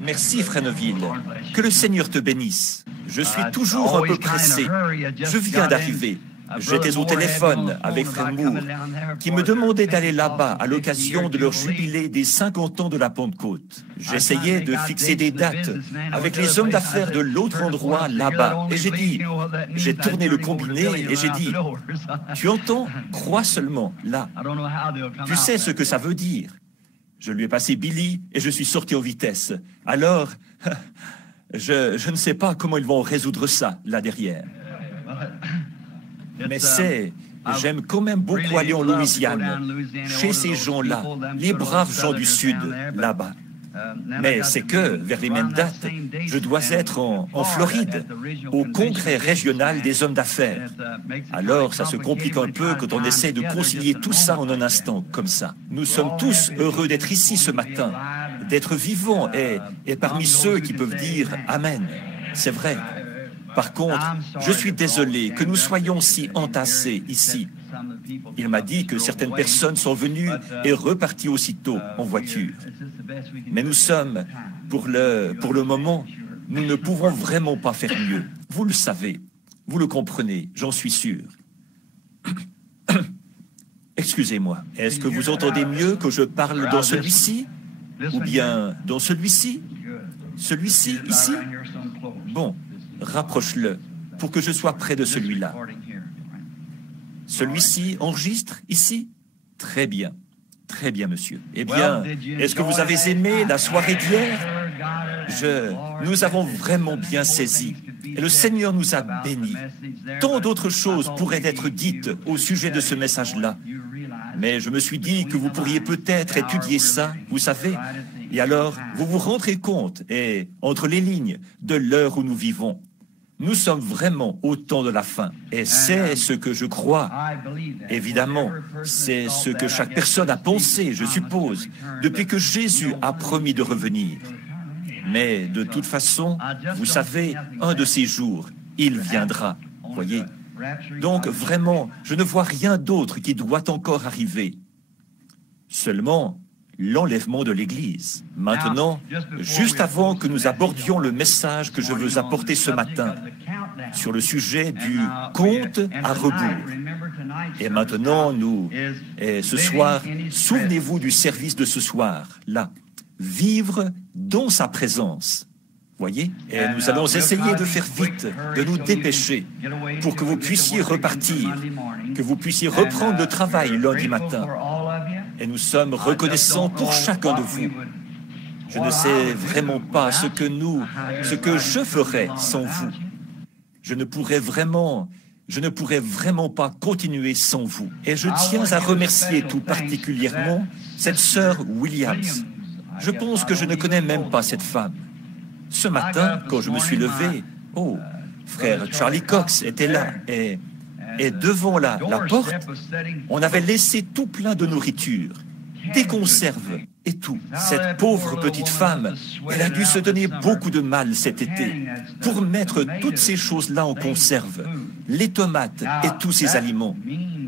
Merci, Fresneville. Que le Seigneur te bénisse. Je suis toujours un peu pressé. Je viens d'arriver. J'étais au téléphone avec Frère Moore, qui me demandait d'aller là-bas à l'occasion de leur jubilé des 50 ans de la Pentecôte. J'essayais de fixer des dates avec les hommes d'affaires de l'autre endroit là-bas. Et j'ai tourné le combiné et j'ai dit, tu entends, crois seulement, là. Tu sais ce que ça veut dire. Je lui ai passé Billy et je suis sorti en vitesse. Alors, je ne sais pas comment ils vont résoudre ça, là derrière. Mais j'aime quand même beaucoup aller en Louisiane, chez ces gens-là, les braves gens du Sud, là-bas. Mais c'est que, vers les mêmes dates, je dois être en Floride, au congrès régional des hommes d'affaires. Alors, ça se complique un peu quand on essaie de concilier tout ça en un instant, comme ça. Nous sommes tous heureux d'être ici ce matin, d'être vivants et parmi ceux qui peuvent dire « Amen ». C'est vrai. Par contre, je suis désolé que nous soyons si entassés ici. Il m'a dit que certaines personnes sont venues et reparties aussitôt en voiture. Mais nous sommes, pour le moment, nous ne pouvons vraiment pas faire mieux. Vous le savez, vous le comprenez, j'en suis sûr. Excusez-moi, est-ce que vous entendez mieux que je parle dans celui-ci? Ou bien dans celui-ci? Celui-ci, ici? Bon. Rapproche-le pour que je sois près de celui-là. Celui-ci enregistre ici? Très bien, monsieur. Eh bien, est-ce que vous avez aimé la soirée d'hier? Nous avons vraiment bien saisi. Et le Seigneur nous a bénis. Tant d'autres choses pourraient être dites au sujet de ce message-là. Mais je me suis dit que vous pourriez peut-être étudier ça, vous savez. Et alors, vous vous rendrez compte, et entre les lignes, de l'heure où nous vivons. Nous sommes vraiment au temps de la fin. Et c'est ce que je crois. Évidemment, c'est ce que chaque personne a pensé, je suppose, depuis que Jésus a promis de revenir. Mais de toute façon, vous savez, un de ces jours, il viendra, voyez. Donc vraiment, je ne vois rien d'autre qui doit encore arriver. Seulement, l'enlèvement de l'Église. Maintenant, juste avant que nous abordions le message que je veux apporter ce matin sur le sujet du compte à rebours. Et maintenant, ce soir, souvenez-vous du service de ce soir, là, vivre dans sa présence. Voyez? Et nous allons essayer de faire vite, de nous dépêcher, pour que vous puissiez repartir, que vous puissiez reprendre le travail lundi matin. Et nous sommes reconnaissants pour chacun de vous. Je ne sais vraiment pas ce que je ferais sans vous. Je ne pourrais vraiment pas continuer sans vous. Et je tiens à remercier tout particulièrement cette sœur Williams. Je pense que je ne connais même pas cette femme. Ce matin, quand je me suis levé, frère Charlie Cox était là et devant la porte, on avait laissé tout plein de nourriture, des conserves et tout. Cette pauvre petite femme, elle a dû se donner beaucoup de mal cet été pour mettre toutes ces choses-là en conserve, les tomates et tous ces aliments.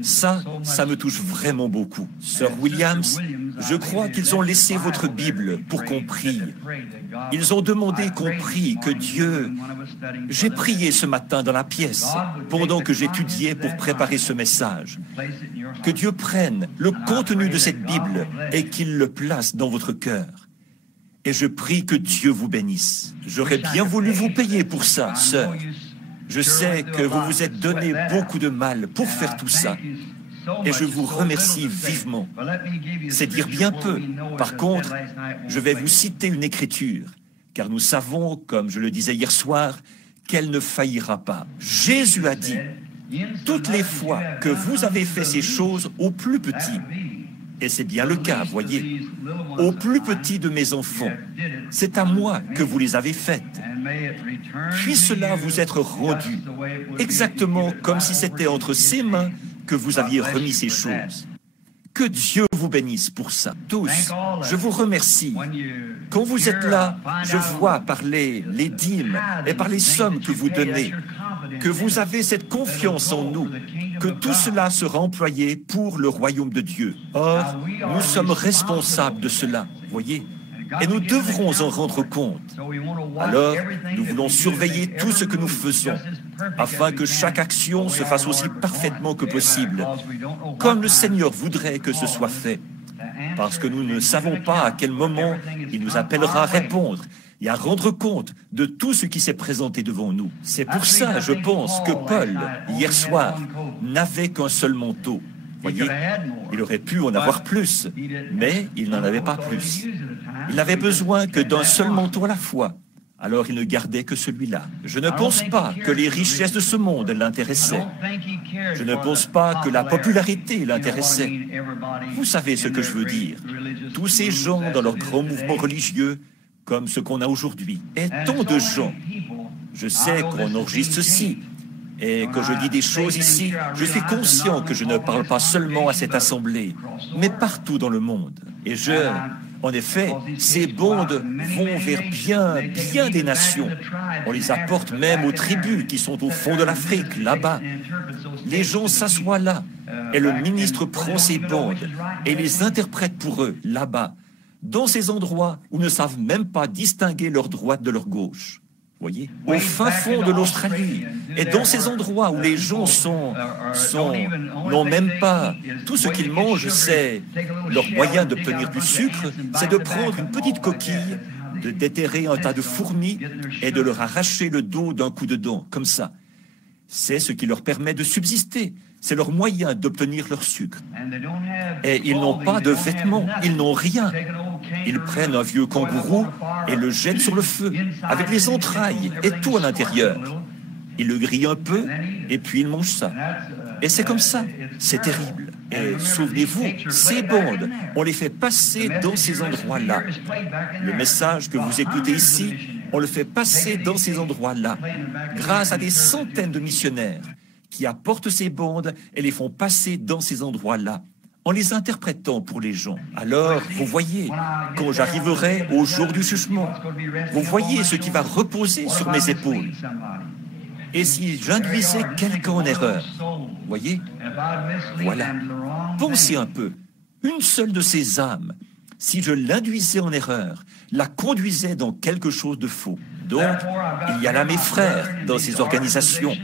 Ça me touche vraiment beaucoup. Sœur Williams, je crois qu'ils ont laissé votre Bible pour qu'on prie. Ils ont demandé qu'on prie, que Dieu... J'ai prié ce matin dans la pièce, pendant que j'étudiais pour préparer ce message. Que Dieu prenne le contenu de cette Bible et qu'il le place dans votre cœur. Et je prie que Dieu vous bénisse. J'aurais bien voulu vous payer pour ça, sœur. Je sais que vous vous êtes donné beaucoup de mal pour faire tout ça. Et je vous remercie vivement. C'est dire bien peu. Par contre, je vais vous citer une écriture, car nous savons, comme je le disais hier soir, qu'elle ne faillira pas. Jésus a dit, toutes les fois que vous avez fait ces choses au plus petit, et c'est bien le cas, voyez, au plus petit de mes enfants, c'est à moi que vous les avez faites. Puis cela vous être rendu, exactement comme si c'était entre ses mains que vous aviez remis ces choses. Que Dieu vous bénisse pour ça, tous. Je vous remercie. Quand vous êtes là, je vois par les dîmes et par les sommes que vous donnez, que vous avez cette confiance en nous, que tout cela sera employé pour le royaume de Dieu. Or, nous sommes responsables de cela, voyez. et nous devrons en rendre compte. Alors, nous voulons surveiller tout ce que nous faisons, afin que chaque action se fasse aussi parfaitement que possible, comme le Seigneur voudrait que ce soit fait, parce que nous ne savons pas à quel moment il nous appellera à répondre et à rendre compte de tout ce qui s'est présenté devant nous. C'est pour ça, je pense, que Paul, hier soir, n'avait qu'un seul manteau. Voyez, il aurait pu en avoir plus, mais il n'en avait pas plus. Il n'avait besoin que d'un seul manteau à la fois. Alors il ne gardait que celui-là. Je ne pense pas que les richesses de ce monde l'intéressaient. Je ne pense pas que la popularité l'intéressait. Vous savez ce que je veux dire. Tous ces gens dans leurs grands mouvements religieux, comme ce qu'on a aujourd'hui, et tant de gens. Je sais qu'on enregistre ceci, et que je dis des choses ici, je suis conscient que je ne parle pas seulement à cette assemblée, mais partout dans le monde. Et en effet, ces bandes vont vers bien des nations. On les apporte même aux tribus qui sont au fond de l'Afrique, là-bas. Les gens s'assoient là, et le ministre prend ces bandes et les interprète pour eux, là-bas, dans ces endroits où ne savent même pas distinguer leur droite de leur gauche. Voyez, au fin fond de l'Australie, et dans ces endroits où les gens n'ont même pas, tout ce qu'ils mangent, c'est leur moyen d'obtenir du sucre, c'est de prendre une petite coquille, de déterrer un tas de fourmis et de leur arracher le dos d'un coup de dent, comme ça. C'est ce qui leur permet de subsister. C'est leur moyen d'obtenir leur sucre. Et ils n'ont pas de vêtements, ils n'ont rien. Ils prennent un vieux kangourou et le jettent sur le feu, avec les entrailles et tout à l'intérieur. Ils le grillent un peu et puis ils mangent ça. Et c'est comme ça, c'est terrible. Et souvenez-vous, ces bandes, on les fait passer dans ces endroits-là. Le message que vous écoutez ici, on le fait passer dans ces endroits-là, grâce à des centaines de missionnaires qui apportent ces bandes et les font passer dans ces endroits-là, en les interprétant pour les gens. Alors, vous voyez, quand j'arriverai au jour du jugement, vous voyez ce qui va reposer sur mes épaules. Et si j'induisais quelqu'un en erreur, voyez, voilà, pensez un peu, une seule de ces âmes, si je l'induisais en erreur, la conduisais dans quelque chose de faux. Donc, il y a là mes frères dans ces organisations,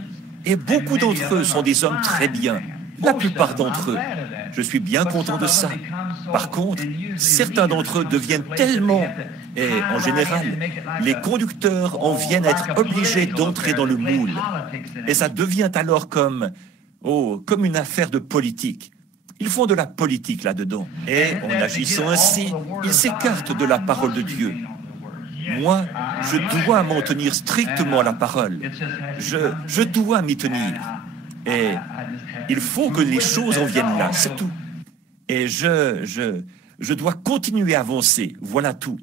et beaucoup d'entre eux sont des hommes très bien, la plupart d'entre eux. Je suis bien content de ça. Par contre, certains d'entre eux deviennent tellement, et en général, les conducteurs en viennent être obligés d'entrer dans le moule. Et ça devient alors comme une affaire de politique. Ils font de la politique là-dedans. Et en agissant ainsi, ils s'écartent de la parole de Dieu. Moi, je dois m'en tenir strictement à la parole. Je dois m'y tenir. Et il faut que les choses en viennent là, c'est tout. Et je dois continuer à avancer, voilà tout.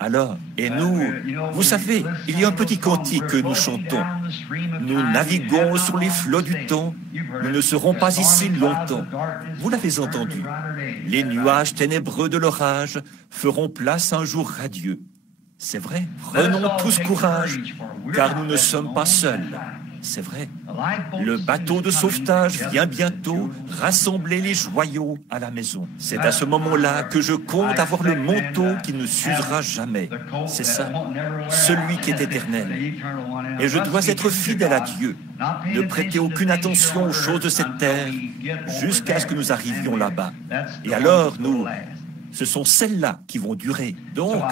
Alors, et nous, vous savez, il y a un petit cantique que nous chantons. Nous naviguons sur les flots du temps, nous ne serons pas ici longtemps. Vous l'avez entendu. Les nuages ténébreux de l'orage feront place à un jour radieux. C'est vrai, prenons tous courage, car nous ne sommes pas seuls. C'est vrai. Le bateau de sauvetage vient bientôt rassembler les joyaux à la maison. C'est à ce moment-là que je compte avoir le manteau qui ne s'usera jamais. C'est ça, celui qui est éternel. Et je dois être fidèle à Dieu, ne prêter aucune attention aux choses de cette terre jusqu'à ce que nous arrivions là-bas. Et alors, ce sont celles-là qui vont durer. Donc,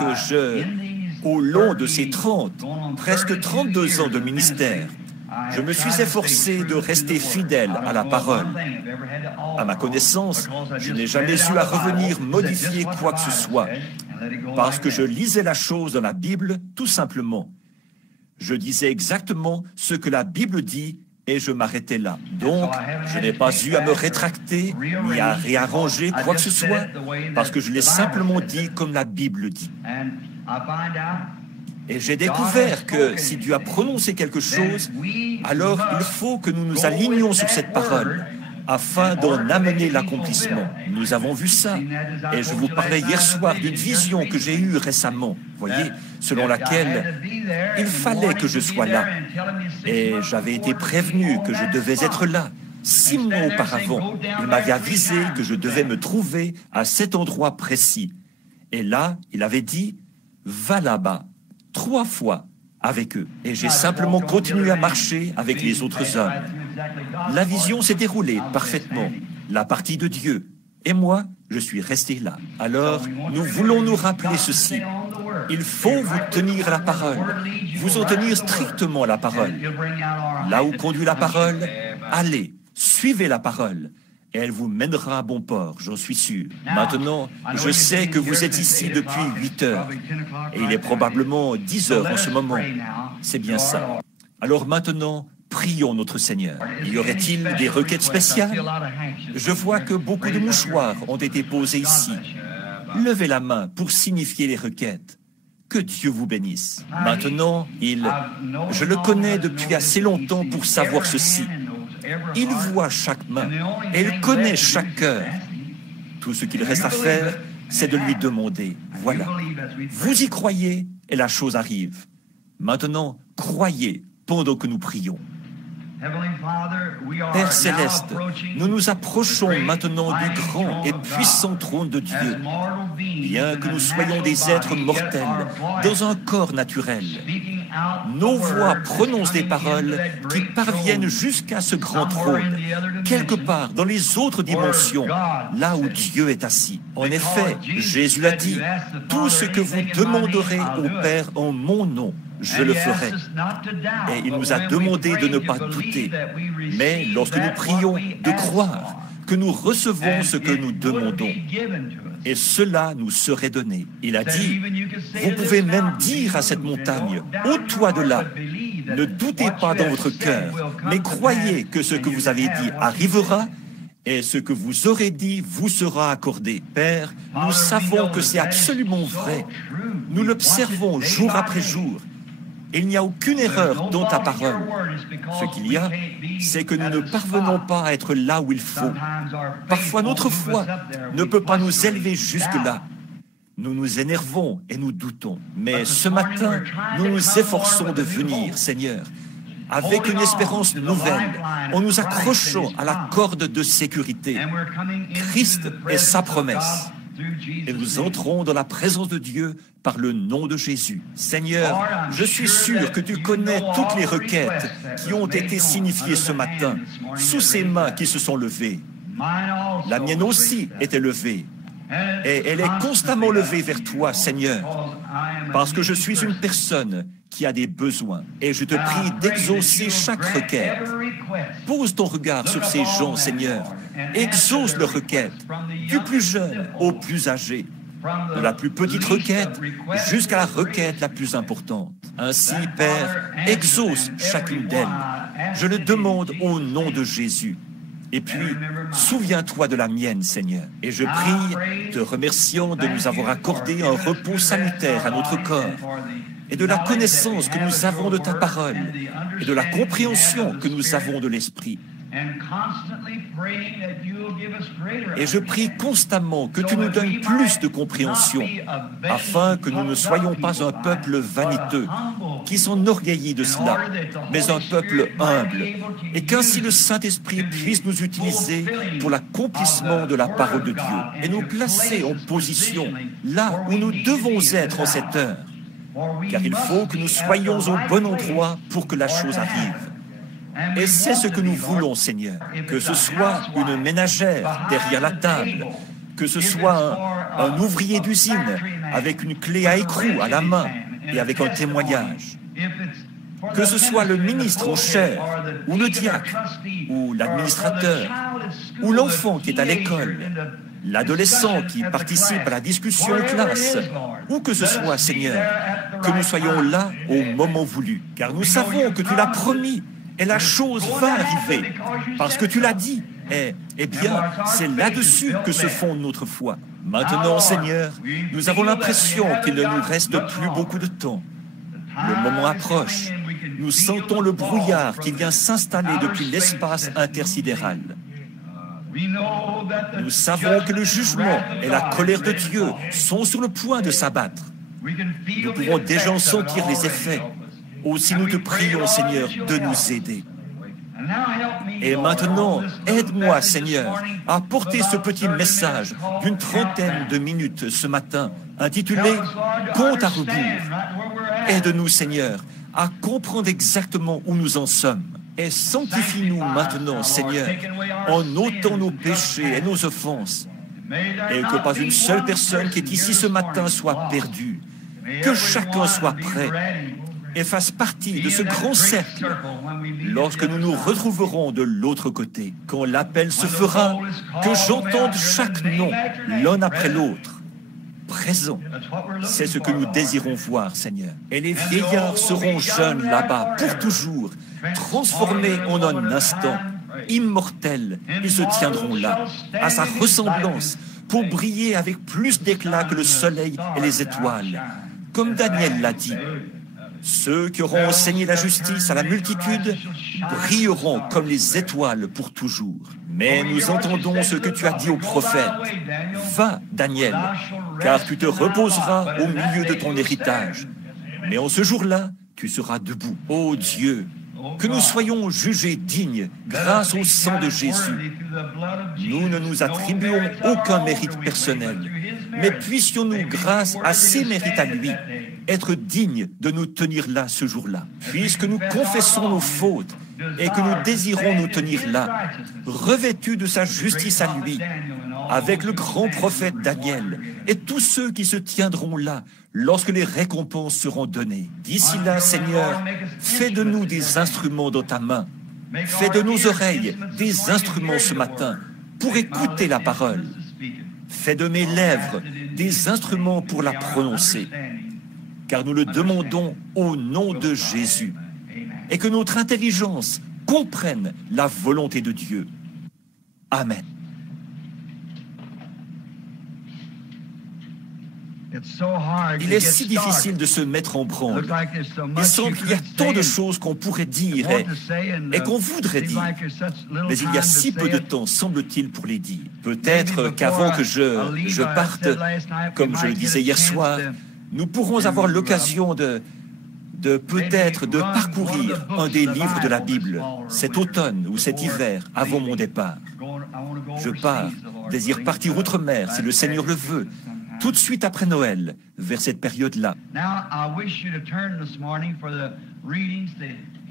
au long de ces presque 32 ans de ministère, je me suis efforcé de rester fidèle à la parole. À ma connaissance, je n'ai jamais eu à revenir modifier quoi que ce soit, parce que je lisais la chose dans la Bible tout simplement. Je disais exactement ce que la Bible dit et je m'arrêtais là. Donc, je n'ai pas eu à me rétracter ni à réarranger quoi que ce soit, parce que je l'ai simplement dit comme la Bible dit. Et j'ai découvert que si Dieu a prononcé quelque chose, alors il faut que nous nous alignions sur cette parole afin d'en amener l'accomplissement. Nous avons vu ça. Et je vous parlais hier soir d'une vision que j'ai eue récemment, voyez, selon laquelle il fallait que je sois là. Et j'avais été prévenu que je devais être là. 6 mois auparavant, il m'avait avisé que je devais me trouver à cet endroit précis. Et là, il avait dit, va là-bas, 3 fois avec eux. Et j'ai simplement continué à marcher avec les autres hommes. La vision s'est déroulée parfaitement, la partie de Dieu. Et moi, je suis resté là. Alors, nous voulons nous rappeler ceci. Il faut vous tenir à la parole, vous en tenir strictement à la parole. Là où conduit la parole, allez, suivez la parole. Et elle vous mènera à bon port, j'en suis sûr. Maintenant, je sais que vous êtes ici depuis 8 heures. Et il est probablement 10 heures en ce moment. C'est bien ça. Alors maintenant, prions notre Seigneur. Y aurait-il des requêtes spéciales? Je vois que beaucoup de mouchoirs ont été posés ici. Levez la main pour signifier les requêtes. Que Dieu vous bénisse. Maintenant, je le connais depuis assez longtemps pour savoir ceci. Il voit chaque main et il connaît chaque cœur. Tout ce qu'il reste à faire, c'est de lui demander. Voilà. Vous y croyez et la chose arrive. Maintenant, croyez pendant que nous prions. Père Céleste, nous nous approchons maintenant du grand et puissant trône de Dieu. Bien que nous soyons des êtres mortels, dans un corps naturel, nos voix prononcent des paroles qui parviennent jusqu'à ce grand trône, quelque part dans les autres dimensions, là où Dieu est assis. En effet, Jésus l'a dit, « Tout ce que vous demanderez au Père en mon nom, je le ferai. » Et il nous a demandé de ne pas douter, mais lorsque nous prions, de croire que nous recevons ce que nous demandons. Et cela nous serait donné. Il a dit, vous pouvez même dire à cette montagne, ôte-toi de là. Ne doutez pas dans votre cœur, mais croyez que ce que vous avez dit arrivera, et ce que vous aurez dit vous sera accordé. Père, nous savons que c'est absolument vrai. Nous l'observons jour après jour. Il n'y a aucune erreur dans ta parole. Ce qu'il y a, c'est que nous ne parvenons pas à être là où il faut. Parfois, notre foi ne peut pas nous élever jusque-là. Nous nous énervons et nous doutons. Mais ce matin, nous nous efforçons de venir, Seigneur, avec une espérance nouvelle, en nous accrochant à la corde de sécurité. Christ est sa promesse. Et nous entrons dans la présence de Dieu par le nom de Jésus. Seigneur, je suis sûr que tu connais toutes les requêtes qui ont été signifiées ce matin, sous ces mains qui se sont levées. La mienne aussi était levée. Et elle est constamment levée vers toi, Seigneur, parce que je suis une personne qui a des besoins. Et je te prie d'exaucer chaque requête. Pose ton regard sur ces gens, Seigneur. Exauce leurs requêtes, du plus jeune au plus âgé, de la plus petite requête jusqu'à la requête la plus importante. Ainsi, Père, exauce chacune d'elles. Je le demande au nom de Jésus. Et puis, souviens-toi de la mienne, Seigneur. Et je prie, te remerciant de nous avoir accordé un repos salutaire à notre corps, et de la connaissance que nous avons de ta parole, et de la compréhension que nous avons de l'Esprit. Et je prie constamment que tu nous donnes plus de compréhension, afin que nous ne soyons pas un peuple vaniteux, qui s'enorgueillit de cela, mais un peuple humble, et qu'ainsi le Saint-Esprit puisse nous utiliser pour l'accomplissement de la parole de Dieu, et nous placer en position là où nous devons être en cette heure, car il faut que nous soyons au bon endroit pour que la chose arrive. Et c'est ce que nous voulons, Seigneur, que ce soit une ménagère derrière la table, que ce soit un ouvrier d'usine avec une clé à écrou à la main et avec un témoignage, que ce soit le ministre en chair, ou le diacre, ou l'administrateur, ou l'enfant qui est à l'école, l'adolescent qui participe à la discussion en classe, où que ce soit, Seigneur, que nous soyons là au moment voulu, car nous savons que tu l'as promis. Et la chose va arriver, parce que tu l'as dit. Eh bien, c'est là-dessus que se fonde notre foi. Maintenant, Seigneur, nous avons l'impression qu'il ne nous reste plus beaucoup de temps. Le moment approche. Nous sentons le brouillard qui vient s'installer depuis l'espace intersidéral. Nous savons que le jugement et la colère de Dieu sont sur le point de s'abattre. Nous pouvons déjà en sentir les effets. Aussi nous te prions, Seigneur, de nous aider. Et maintenant, aide-moi, Seigneur, à porter ce petit message d'une 30aine de minutes ce matin intitulé « Compte à rebours ». Aide-nous, Seigneur, à comprendre exactement où nous en sommes. Et sanctifie-nous maintenant, Seigneur, en ôtant nos péchés et nos offenses. Et que pas une seule personne qui est ici ce matin soit perdue. Que chacun soit prêt et fasse partie de ce grand cercle lorsque nous nous retrouverons de l'autre côté. Quand l'appel se fera, que j'entende chaque nom, l'un après l'autre, présent. C'est ce que nous désirons voir, Seigneur. Et les vieillards seront jeunes là-bas pour toujours, transformés en un instant, immortels. Ils se tiendront là, à sa ressemblance, pour briller avec plus d'éclat que le soleil et les étoiles. Comme Daniel l'a dit, ceux qui auront enseigné la justice à la multitude brilleront comme les étoiles pour toujours. Mais nous entendons ce que tu as dit au prophète. Va, Daniel, car tu te reposeras au milieu de ton héritage. Mais en ce jour-là, tu seras debout. Ô Dieu, que nous soyons jugés dignes grâce au sang de Jésus. Nous ne nous attribuons aucun mérite personnel, mais puissions-nous, grâce à ses mérites à lui, être dignes de nous tenir là ce jour-là. Puisque nous confessons nos fautes et que nous désirons nous tenir là, revêtus de sa justice à lui, avec le grand prophète Daniel et tous ceux qui se tiendront là lorsque les récompenses seront données. D'ici là, Seigneur, fais de nous des instruments dans ta main. Fais de nos oreilles des instruments ce matin pour écouter la parole. Fais de mes lèvres des instruments pour la prononcer. Car nous le demandons au nom de Jésus. Et que notre intelligence comprenne la volonté de Dieu. Amen. Il est si difficile de se mettre en branle. Il semble qu'il y a tant de choses qu'on pourrait dire et qu'on voudrait dire. Mais il y a si peu de temps, semble-t-il, pour les dire. Peut-être qu'avant que je parte, comme je le disais hier soir, nous pourrons avoir l'occasion de peut-être de parcourir un des livres de la Bible, cet automne ou cet hiver, avant mon départ. Je pars, désire partir outre-mer, si le Seigneur le veut, tout de suite après Noël, vers cette période-là.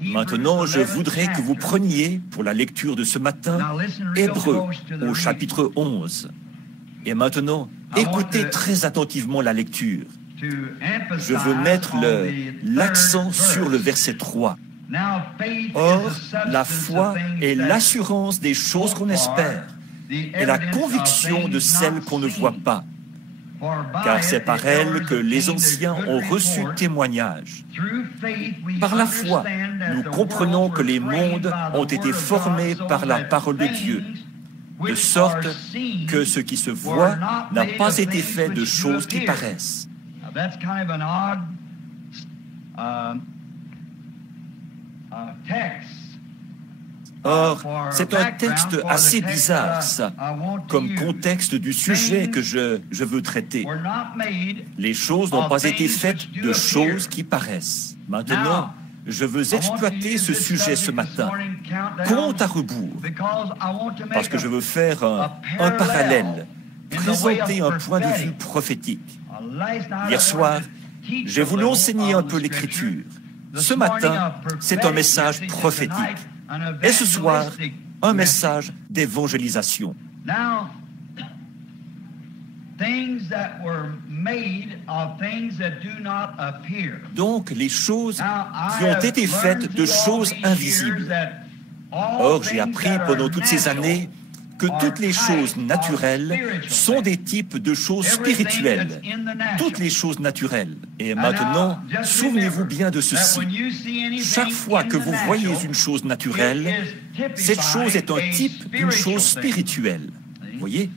Maintenant, je voudrais que vous preniez, pour la lecture de ce matin, Hébreux, au chapitre 11. Et maintenant, écoutez très attentivement la lecture. Je veux mettre l'accent sur le verset 3. Or, la foi est l'assurance des choses qu'on espère et la conviction de celles qu'on ne voit pas. Car c'est par elle que les anciens ont reçu témoignage. Par la foi, nous comprenons que les mondes ont été formés par la parole de Dieu, de sorte que ce qui se voit n'a pas été fait de choses qui paraissent. Or, c'est un texte assez bizarre, ça, comme contexte du sujet que je veux traiter. Les choses n'ont pas été faites de choses qui paraissent. Maintenant, je veux exploiter ce sujet ce matin, compte à rebours, parce que je veux faire un parallèle, présenter un point de vue prophétique. Hier soir, j'ai voulu enseigner un peu l'Écriture. Ce matin, c'est un message prophétique. Et ce soir, un message d'évangélisation. Donc, les choses qui ont été faites de choses invisibles. Or, j'ai appris pendant toutes ces années que toutes les choses naturelles sont des types de choses spirituelles. Toutes les choses naturelles. Et maintenant, souvenez-vous bien de ceci. Chaque fois que vous voyez une chose naturelle, cette chose est un type d'une chose spirituelle. Vous voyez?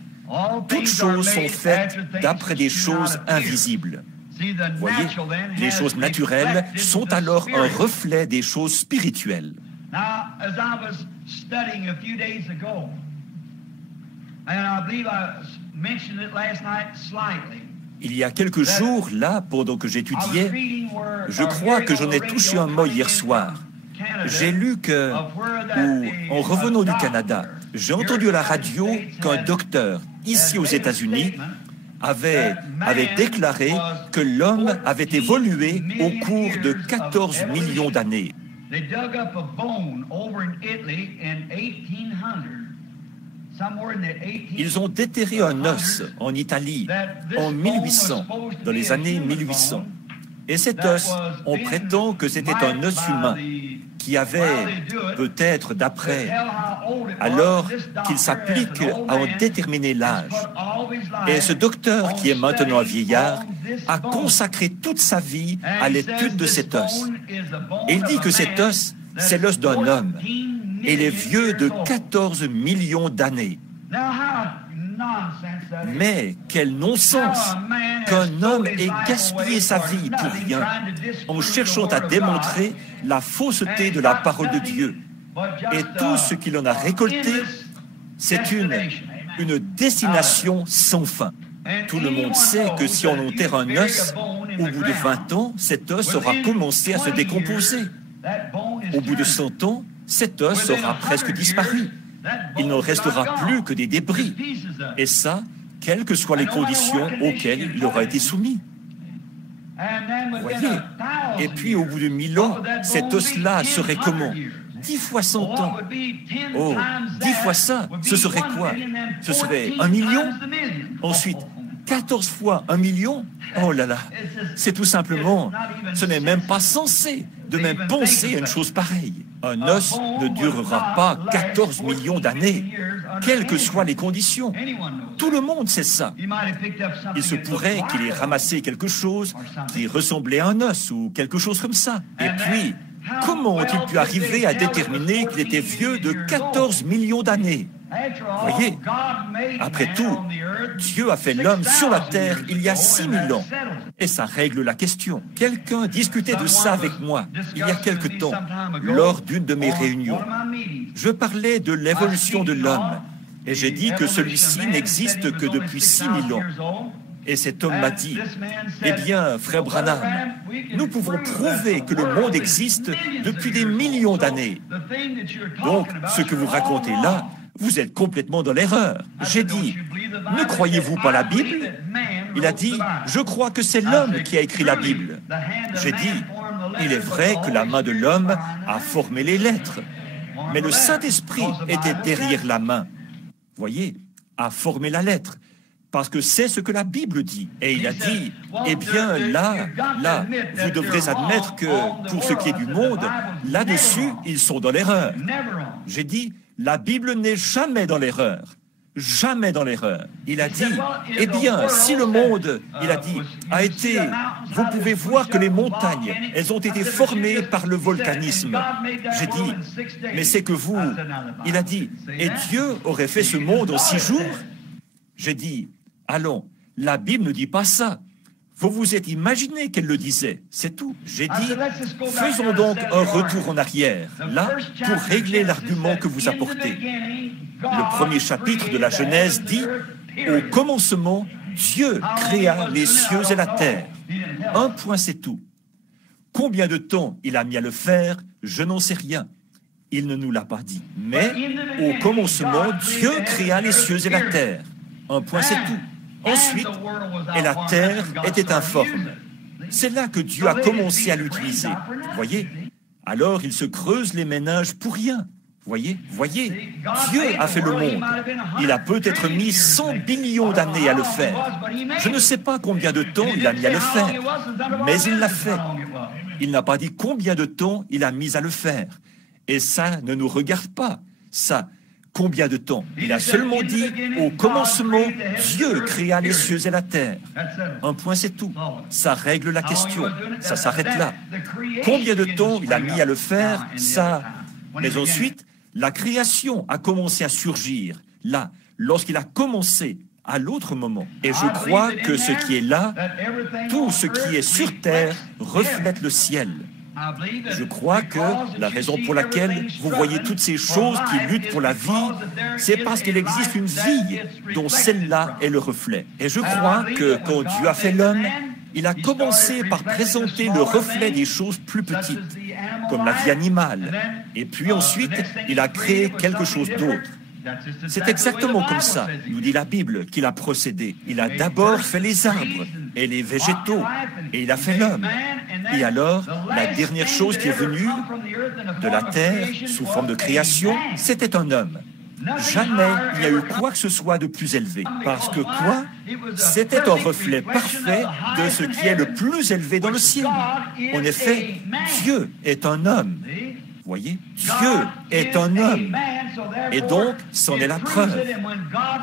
Toutes choses sont faites d'après des choses invisibles. Vous voyez? Les choses naturelles sont alors un reflet des choses spirituelles. Il y a quelques jours, là, pendant que j'étudiais, je crois que j'en ai touché un mot hier soir. J'ai lu que, en revenant du Canada, j'ai entendu à la radio qu'un docteur, ici aux États-Unis, avait déclaré que l'homme avait évolué au cours de 14 millions d'années. Ils ont déterré un os en Italie en 1800, dans les années 1800. Et cet os, on prétend que c'était un os humain qui avait, peut-être d'après, alors qu'il s'applique à en déterminer l'âge. Et ce docteur, qui est maintenant un vieillard, a consacré toute sa vie à l'étude de cet os. Et il dit que cet os, c'est l'os d'un homme. Et il est vieux de 14 millions d'années. Mais quel non-sens qu'un homme ait gaspillé sa vie pour rien en cherchant à démontrer la fausseté de la parole de Dieu. Et tout ce qu'il en a récolté, c'est une destination sans fin. Tout le monde sait que si on enterre un os, au bout de 20 ans, cet os aura commencé à se décomposer. Au bout de 100 ans, cet os aura presque disparu. Il ne restera plus que des débris. Et ça, quelles que soient les conditions auxquelles il aura été soumis. Voyez. Et puis, au bout de 1000 ans, cet os-là serait comment? 10 fois 100 ans. Oh, 10 fois ça, ce serait quoi? Ce serait 1 million? Ensuite, 14 fois 1 million? Oh là là, c'est tout simplement, ce n'est même pas censé de même penser à une chose pareille. Un os ne durera pas 14 millions d'années, quelles que soient les conditions. Tout le monde sait ça. Il se pourrait qu'il ait ramassé quelque chose qui ressemblait à un os ou quelque chose comme ça. Et puis, comment ont-ils pu arriver à déterminer qu'il était vieux de 14 millions d'années? Voyez, après tout, Dieu a fait l'homme sur la terre il y a 6000 ans. Et ça règle la question. Quelqu'un discutait de ça avec moi il y a quelque temps, lors d'une de mes réunions. Je parlais de l'évolution de l'homme, et j'ai dit que celui-ci n'existe que depuis 6000 ans. Et cet homme m'a dit, « Eh bien, frère Branham, nous pouvons prouver que le monde existe depuis des millions d'années. Donc, ce que vous racontez là, vous êtes complètement dans l'erreur. » J'ai dit, « Ne croyez-vous pas la Bible ?» Il a dit, « Je crois que c'est l'homme qui a écrit la Bible. » J'ai dit, « Il est vrai que la main de l'homme a formé les lettres, mais le Saint-Esprit était derrière la main. Voyez, a formé la lettre. Parce que c'est ce que la Bible dit. Et il a dit, eh bien, là, vous devrez admettre que, pour ce qui est du monde, là-dessus, ils sont dans l'erreur. J'ai dit, la Bible n'est jamais dans l'erreur. Jamais dans l'erreur. Il a dit, eh bien, si le monde, il a dit, a été, vous pouvez voir que les montagnes, elles ont été formées par le volcanisme. J'ai dit, mais c'est que vous, il a dit, et Dieu aurait fait ce monde en 6 jours? J'ai dit, allons, la Bible ne dit pas ça. Vous vous êtes imaginé qu'elle le disait, c'est tout. J'ai dit, faisons donc un retour en arrière, là, pour régler l'argument que vous apportez. Le premier chapitre de la Genèse dit, au commencement, Dieu créa les cieux et la terre. Un point, c'est tout. Combien de temps il a mis à le faire, je n'en sais rien. Il ne nous l'a pas dit. Mais, au commencement, Dieu créa les cieux et la terre. Un point, c'est tout. Ensuite, et la terre était informe. C'est là que Dieu a commencé à l'utiliser. Voyez? Alors, il se creuse les méninges pour rien. Voyez? Dieu a fait le monde. Il a peut-être mis 100 billions d'années à le faire. Je ne sais pas combien de temps il a mis à le faire, mais il l'a fait. Il n'a pas dit combien de temps il a mis à le faire. Et ça ne nous regarde pas. Ça, combien de temps? Il a seulement dit, au commencement, Dieu créa les cieux et la terre. Un point, c'est tout. Ça règle la question. Ça s'arrête là. Combien de temps il a mis à le faire? Ça. Mais ensuite, la création a commencé à surgir, là, lorsqu'il a commencé, à l'autre moment. Et je crois que ce qui est là, tout ce qui est sur terre, reflète le ciel. Je crois que la raison pour laquelle vous voyez toutes ces choses qui luttent pour la vie, c'est parce qu'il existe une vie dont celle-là est le reflet. Et je crois que quand Dieu a fait l'homme, il a commencé par présenter le reflet des choses plus petites, comme la vie animale. Et puis ensuite, il a créé quelque chose d'autre. C'est exactement comme ça, nous dit la Bible, qu'il a procédé. Il a d'abord fait les arbres et les végétaux, et il a fait l'homme. Et alors, la dernière chose qui est venue de la terre, sous forme de création, c'était un homme. Jamais il n'y a eu quoi que ce soit de plus élevé. Parce que quoi? C'était un reflet parfait de ce qui est le plus élevé dans le ciel. En effet, Dieu est un homme. Voyez, Dieu est un homme. Et donc, c'en est la preuve.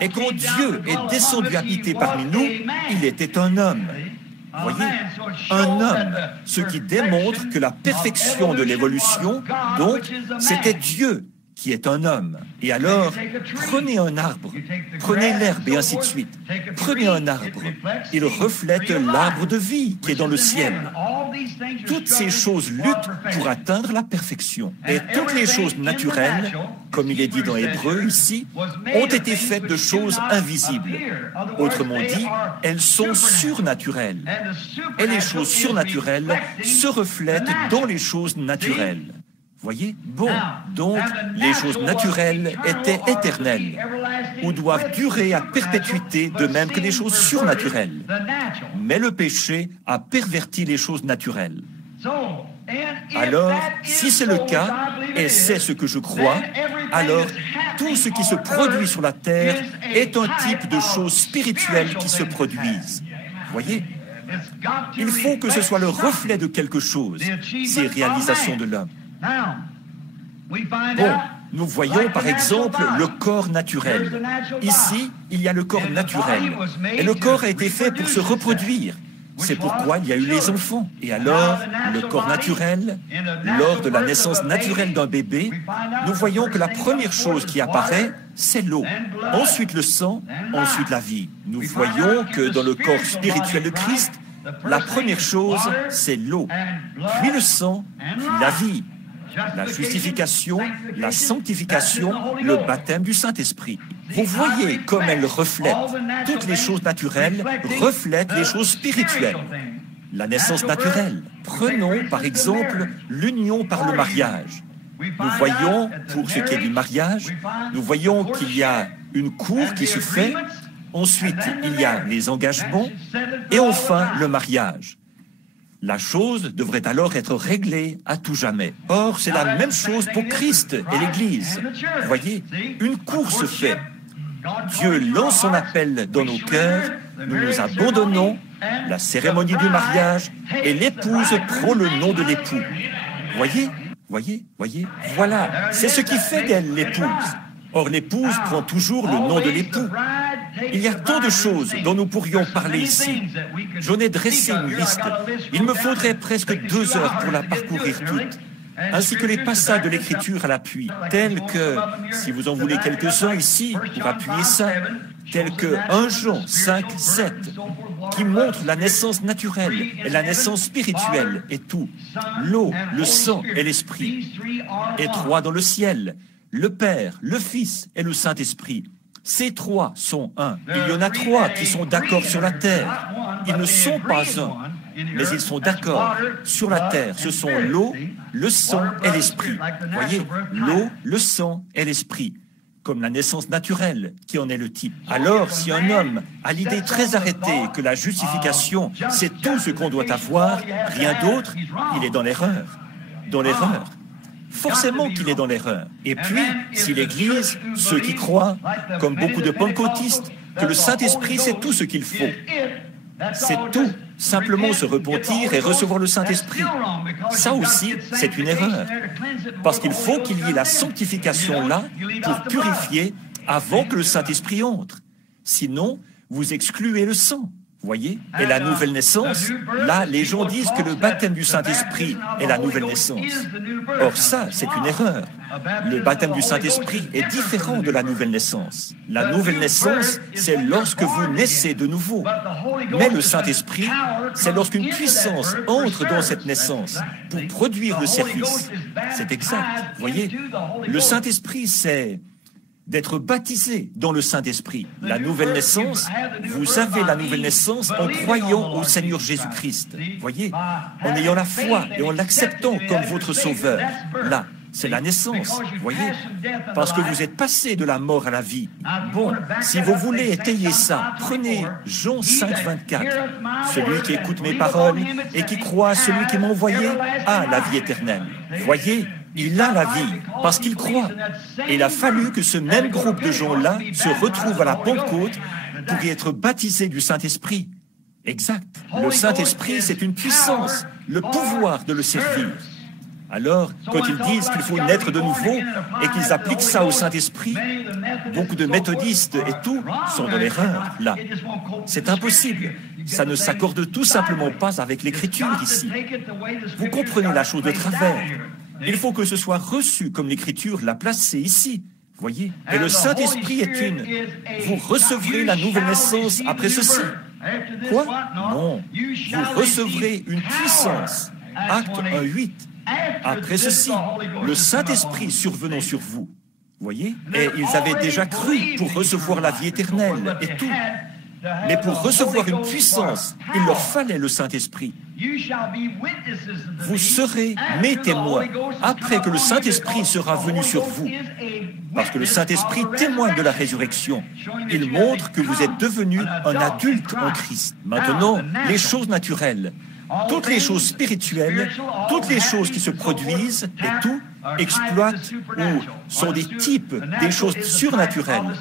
Et quand Dieu est descendu habiter parmi nous, il était un homme. Voyez, un homme, ce qui démontre que la perfection de l'évolution, donc, c'était Dieu qui est un homme. Et alors, prenez un arbre, prenez l'herbe et ainsi de suite. Prenez un arbre, il reflète l'arbre de vie qui est dans le ciel. Toutes ces choses luttent pour atteindre la perfection. Et toutes les choses naturelles, comme il est dit dans Hébreu ici, ont été faites de choses invisibles. Autrement dit, elles sont surnaturelles. Et les choses surnaturelles se reflètent dans les choses naturelles. Voyez? Bon, donc les choses naturelles étaient éternelles ou doivent durer à perpétuité de même que les choses surnaturelles. Mais le péché a perverti les choses naturelles. Alors, si c'est le cas, et c'est ce que je crois, alors tout ce qui se produit sur la terre est un type de choses spirituelles qui se produisent. Voyez? Il faut que ce soit le reflet de quelque chose, ces réalisations de l'homme. Bon, nous voyons par exemple le corps naturel. Ici, il y a le corps naturel. Et le corps a été fait pour se reproduire. C'est pourquoi il y a eu les enfants. Et alors, le corps naturel, lors de la naissance naturelle d'un bébé, nous voyons que la première chose qui apparaît, c'est l'eau. Ensuite le sang, ensuite la vie. Nous voyons que dans le corps spirituel de Christ, la première chose, c'est l'eau, puis le sang, puis la vie. La justification, la sanctification, le baptême du Saint-Esprit. Vous voyez comme elles reflètent. Toutes les choses naturelles reflètent les choses spirituelles. La naissance naturelle. Prenons par exemple l'union par le mariage. Nous voyons, pour ce qui est du mariage, nous voyons qu'il y a une cour qui se fait, ensuite il y a les engagements, et enfin le mariage. La chose devrait alors être réglée à tout jamais. Or, c'est la même chose pour Christ et l'Église. Voyez, une cour se fait. Dieu lance son appel dans nos cœurs, nous nous abandonnons, la cérémonie du mariage, et l'épouse prend le nom de l'époux. Voyez, voilà, c'est ce qui fait d'elle l'épouse. Or, l'épouse prend toujours le nom de l'époux. Il y a tant de choses dont nous pourrions parler ici. J'en ai dressé une liste. Il me faudrait presque 2 heures pour la parcourir toute, ainsi que les passages de l'Écriture à l'appui, tels que, si vous en voulez quelques-uns ici, pour appuyer ça, tels que 1 Jean 5, 7, qui montre la naissance naturelle et la naissance spirituelle et tout, l'eau, le sang et l'Esprit, et 3 dans le ciel, le Père, le Fils et le Saint-Esprit. Ces 3 sont un. Il y en a 3 qui sont d'accord sur la terre. Ils ne sont pas un, mais ils sont d'accord sur la terre. Ce sont l'eau, le sang et l'esprit. Voyez, l'eau, le sang et l'esprit, comme la naissance naturelle qui en est le type. Alors, si un homme a l'idée très arrêtée que la justification, c'est tout ce qu'on doit avoir, rien d'autre, il est dans l'erreur. Dans l'erreur. Forcément qu'il est dans l'erreur. Et puis, si l'Église, ceux qui croient, comme beaucoup de pentecôtistes, que le Saint-Esprit, c'est tout ce qu'il faut. C'est tout. Simplement se repentir et recevoir le Saint-Esprit. Ça aussi, c'est une erreur. Parce qu'il faut qu'il y ait la sanctification là pour purifier avant que le Saint-Esprit entre. Sinon, vous excluez le sang. Voyez? Et la nouvelle naissance, là, les gens disent que le baptême du Saint-Esprit est la nouvelle naissance. Or ça, c'est une erreur. Le baptême du Saint-Esprit est différent de la nouvelle naissance. La nouvelle naissance, c'est lorsque vous naissez de nouveau. Mais le Saint-Esprit, c'est lorsqu'une puissance entre dans cette naissance pour produire le service. C'est exact. Voyez? Le Saint-Esprit, c'est d'être baptisé dans le Saint-Esprit. La nouvelle naissance, vous avez la nouvelle naissance en croyant au Seigneur Jésus-Christ. Voyez, en ayant la foi et en l'acceptant comme votre sauveur. Là, c'est la naissance, voyez, parce que vous êtes passé de la mort à la vie. Bon, si vous voulez étayer ça, prenez Jean 5, 24. Celui qui écoute mes paroles et qui croit à celui qui m'a envoyé a la vie éternelle. Voyez, il a la vie parce qu'il croit. Et il a fallu que ce même groupe de gens-là se retrouve à la Pentecôte pour y être baptisé du Saint-Esprit. Exact. Le Saint-Esprit, c'est une puissance, le pouvoir de le servir. Alors, quand ils disent qu'il faut naître de nouveau et qu'ils appliquent ça au Saint-Esprit, beaucoup de méthodistes et tout sont dans l'erreur, là. C'est impossible. Ça ne s'accorde tout simplement pas avec l'Écriture ici. Vous comprenez la chose de travers. Il faut que ce soit reçu comme l'Écriture l'a placé ici. Voyez? Et le Saint-Esprit est une... Vous recevrez la nouvelle naissance après ceci. Quoi? Non. Vous recevrez une puissance. Acte 1:8. Après ceci, le Saint-Esprit survenant sur vous. Voyez? Et ils avaient déjà cru pour recevoir la vie éternelle et tout. Mais pour recevoir une puissance, il leur fallait le Saint-Esprit. Vous serez mes témoins après que le Saint-Esprit sera venu sur vous. Parce que le Saint-Esprit témoigne de la résurrection. Il montre que vous êtes devenu un adulte en Christ. Maintenant, les choses naturelles, toutes les choses spirituelles, toutes les choses qui se produisent et tout exploitent ou sont des types des choses surnaturelles,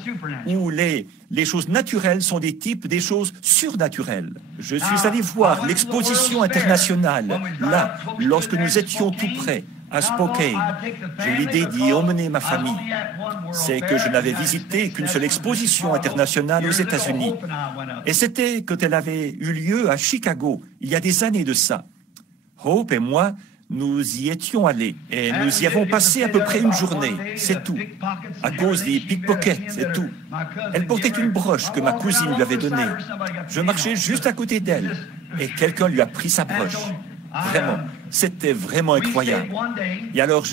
ou les choses naturelles sont des types des choses surnaturelles. Je suis allé voir l'exposition internationale, là, lorsque nous étions tout près, à Spokane. J'ai l'idée d'y emmener ma famille. C'est que je n'avais visité qu'une seule exposition internationale aux États-Unis. Et c'était quand elle avait eu lieu à Chicago, il y a des années de ça. Hope et moi, nous y étions allés et nous y avons passé à peu près une journée, c'est tout, à cause des pickpockets et tout. Elle portait une broche que ma cousine lui avait donnée. Je marchais juste à côté d'elle et quelqu'un lui a pris sa broche. Vraiment, c'était vraiment incroyable. Et alors,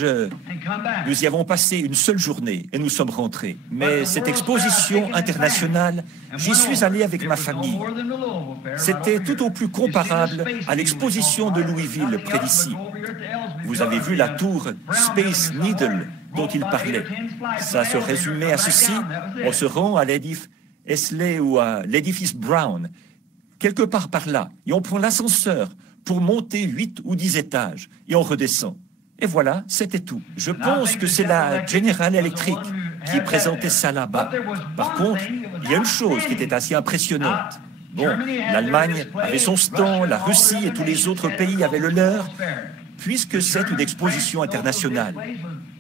nous y avons passé une seule journée et nous sommes rentrés. Mais cette exposition internationale, j'y suis allé avec ma famille. C'était tout au plus comparable à l'exposition de Louisville, près d'ici. Vous avez vu la tour Space Needle dont il parlait. Ça se résumait à ceci. On se rend à l'édifice Esley ou à l'édifice Brown, quelque part par là, et on prend l'ascenseur pour monter 8 ou 10 étages, et on redescend. Et voilà, c'était tout. Je pense que c'est la General Electric qui présentait ça là-bas. Par contre, il y a une chose qui était assez impressionnante. Bon, l'Allemagne avait son stand, la Russie et tous les autres pays avaient le leur, puisque c'est une exposition internationale.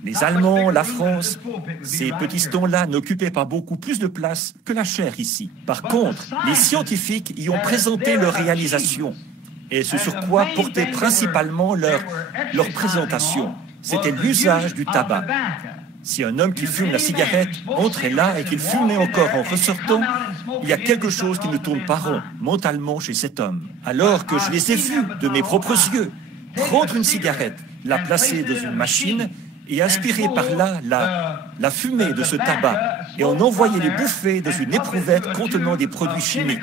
Les Allemands, la France, ces petits stands-là n'occupaient pas beaucoup plus de place que la chair ici. Par contre, les scientifiques y ont présenté leurs réalisations. Et ce sur quoi portait principalement leur présentation, c'était l'usage du tabac. Si un homme qui fume la cigarette entrait là et qu'il fumait encore en ressortant, il y a quelque chose qui ne tourne pas rond mentalement chez cet homme. Alors que je les ai vus de mes propres yeux prendre une cigarette, la placer dans une machine et aspirer par là la fumée de ce tabac et en envoyer les bouffées dans une éprouvette contenant des produits chimiques.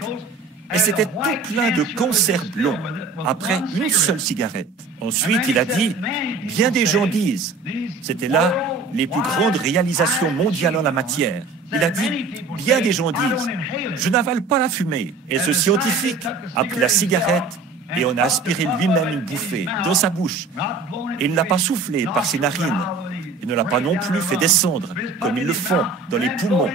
Et c'était tout plein de cancers blonds, après une seule cigarette. Ensuite, il a dit, bien des gens disent, c'était là les plus grandes réalisations mondiales en la matière. Il a dit, bien des gens disent, je n'avale pas la fumée. Et ce scientifique a pris la cigarette et en a aspiré lui-même une bouffée dans sa bouche. Et il ne l'a pas soufflé par ses narines. Il ne l'a pas non plus fait descendre, comme ils le font, dans les poumons.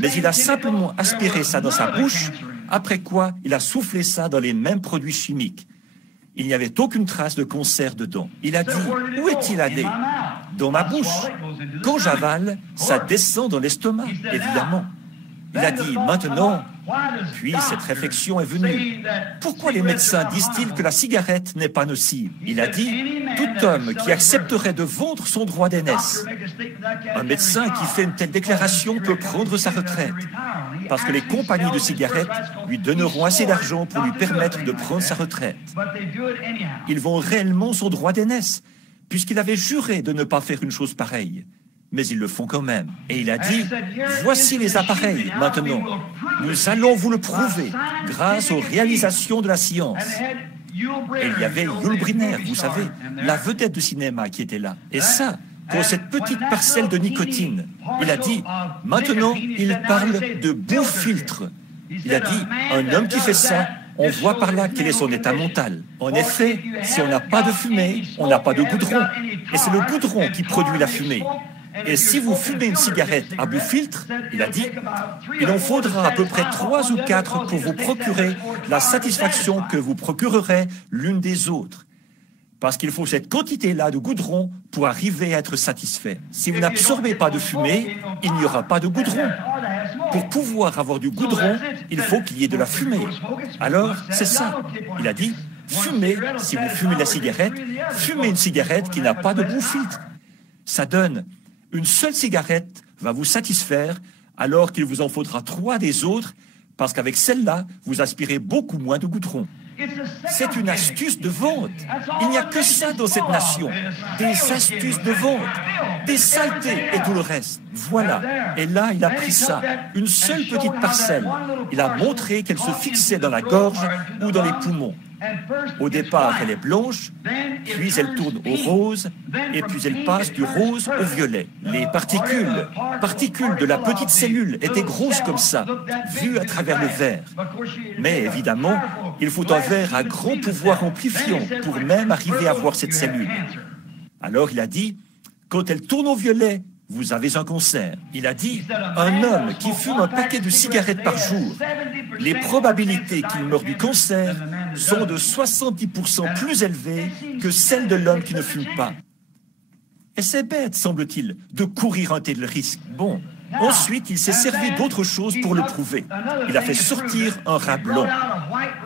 Mais il a simplement aspiré ça dans sa bouche, après quoi il a soufflé ça dans les mêmes produits chimiques. Il n'y avait aucune trace de cancer dedans. Il a dit, où est-il allé? Dans ma bouche. Quand j'avale, ça descend dans l'estomac, évidemment. Il a dit, maintenant, puis cette réflexion est venue. Pourquoi les médecins disent-ils que la cigarette n'est pas nocive? Il a dit, tout homme qui accepterait de vendre son droit d'aînesse. Un médecin qui fait une telle déclaration peut prendre sa retraite, parce que les compagnies de cigarettes lui donneront assez d'argent pour lui permettre de prendre sa retraite. Ils vont réellement son droit d'aînesse, puisqu'il avait juré de ne pas faire une chose pareille. Mais ils le font quand même. Et il a dit, voici les appareils maintenant. Nous allons vous le prouver grâce aux réalisations de la science. Et il y avait Yul Brynner, vous savez, la vedette du cinéma qui était là. Et ça, pour cette petite parcelle de nicotine. Il a dit, maintenant, il parle de bout-filtre. Il a dit, un homme qui fait ça, on voit par là quel est son état mental. En effet, si on n'a pas de fumée, on n'a pas de goudron. Et c'est le goudron qui produit la fumée. Et si vous fumez une cigarette à bout-filtre, il a dit, il en faudra à peu près 3 ou 4 pour vous procurer la satisfaction que vous procurerez l'une des autres. Parce qu'il faut cette quantité-là de goudron pour arriver à être satisfait. Si vous n'absorbez pas de fumée, il n'y aura pas de goudron. Pour pouvoir avoir du goudron, il faut qu'il y ait de la fumée. Alors, c'est ça. Il a dit, fumez, si vous fumez la cigarette, fumez une cigarette qui n'a pas de bout-filtre. Ça donne, une seule cigarette va vous satisfaire, alors qu'il vous en faudra 3 des autres, parce qu'avec celle-là, vous aspirez beaucoup moins de goudron. C'est une astuce de vente. Il n'y a que ça dans cette nation. Des astuces de vente, des saletés et tout le reste. Voilà. Et là, il a pris ça, une seule petite parcelle. Il a montré qu'elle se fixait dans la gorge ou dans les poumons. Au départ, elle est blanche, puis elle tourne au rose, et puis elle passe du rose au violet. Les particules de la petite cellule étaient grosses comme ça, vues à travers le verre. Mais évidemment, il faut un verre à grand pouvoir amplifiant pour même arriver à voir cette cellule. Alors il a dit, quand elle tourne au violet, vous avez un cancer. Il a dit, un homme qui fume un paquet de cigarettes par jour, les probabilités qu'il meure du cancer sont de 70% plus élevées que celles de l'homme qui ne fume pas. Et c'est bête, semble-t-il, de courir un tel risque. Bon, ensuite, il s'est servi d'autre chose pour le prouver. Il a fait sortir un rat blanc.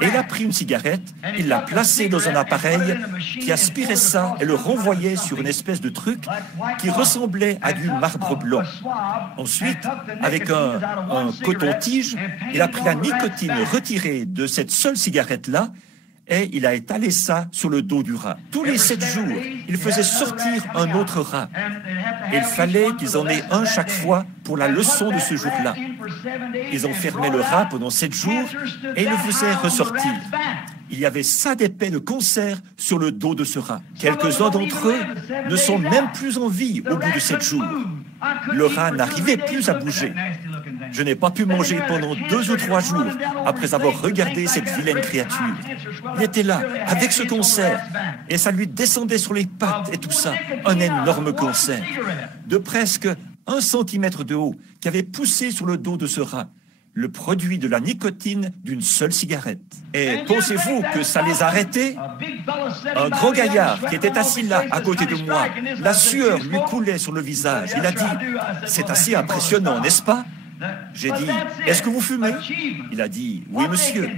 Et il a pris une cigarette, il l'a placée dans un appareil qui aspirait ça et le renvoyait sur une espèce de truc qui ressemblait à du marbre blanc. Ensuite, avec un coton-tige, il a pris la nicotine retirée de cette seule cigarette-là et il a étalé ça sur le dos du rat. Tous les 7 jours, il faisait sortir un autre rat. Et il fallait qu'ils en aient un chaque fois pour la leçon de ce jour-là. Ils enfermaient le rat pendant 7 jours et le faisaient ressortir. Il y avait ça d'épais de cancer sur le dos de ce rat. Quelques-uns d'entre eux ne sont même plus en vie au bout de 7 jours. Le rat n'arrivait plus à bouger. Je n'ai pas pu manger pendant 2 ou 3 jours après avoir regardé cette vilaine créature. Il était là, avec ce cancer, et ça lui descendait sur les pattes et tout ça. Un énorme cancer, de presque 1 centimètre de haut, qui avait poussé sur le dos de ce rat, le produit de la nicotine d'une seule cigarette. Et pensez-vous que ça les arrêtait? Un grand gaillard qui était assis là, à côté de moi, la sueur lui coulait sur le visage. Il a dit, « C'est assez impressionnant, n'est-ce pas ?» J'ai dit, « Est-ce que vous fumez ?» Il a dit, « Oui, monsieur. »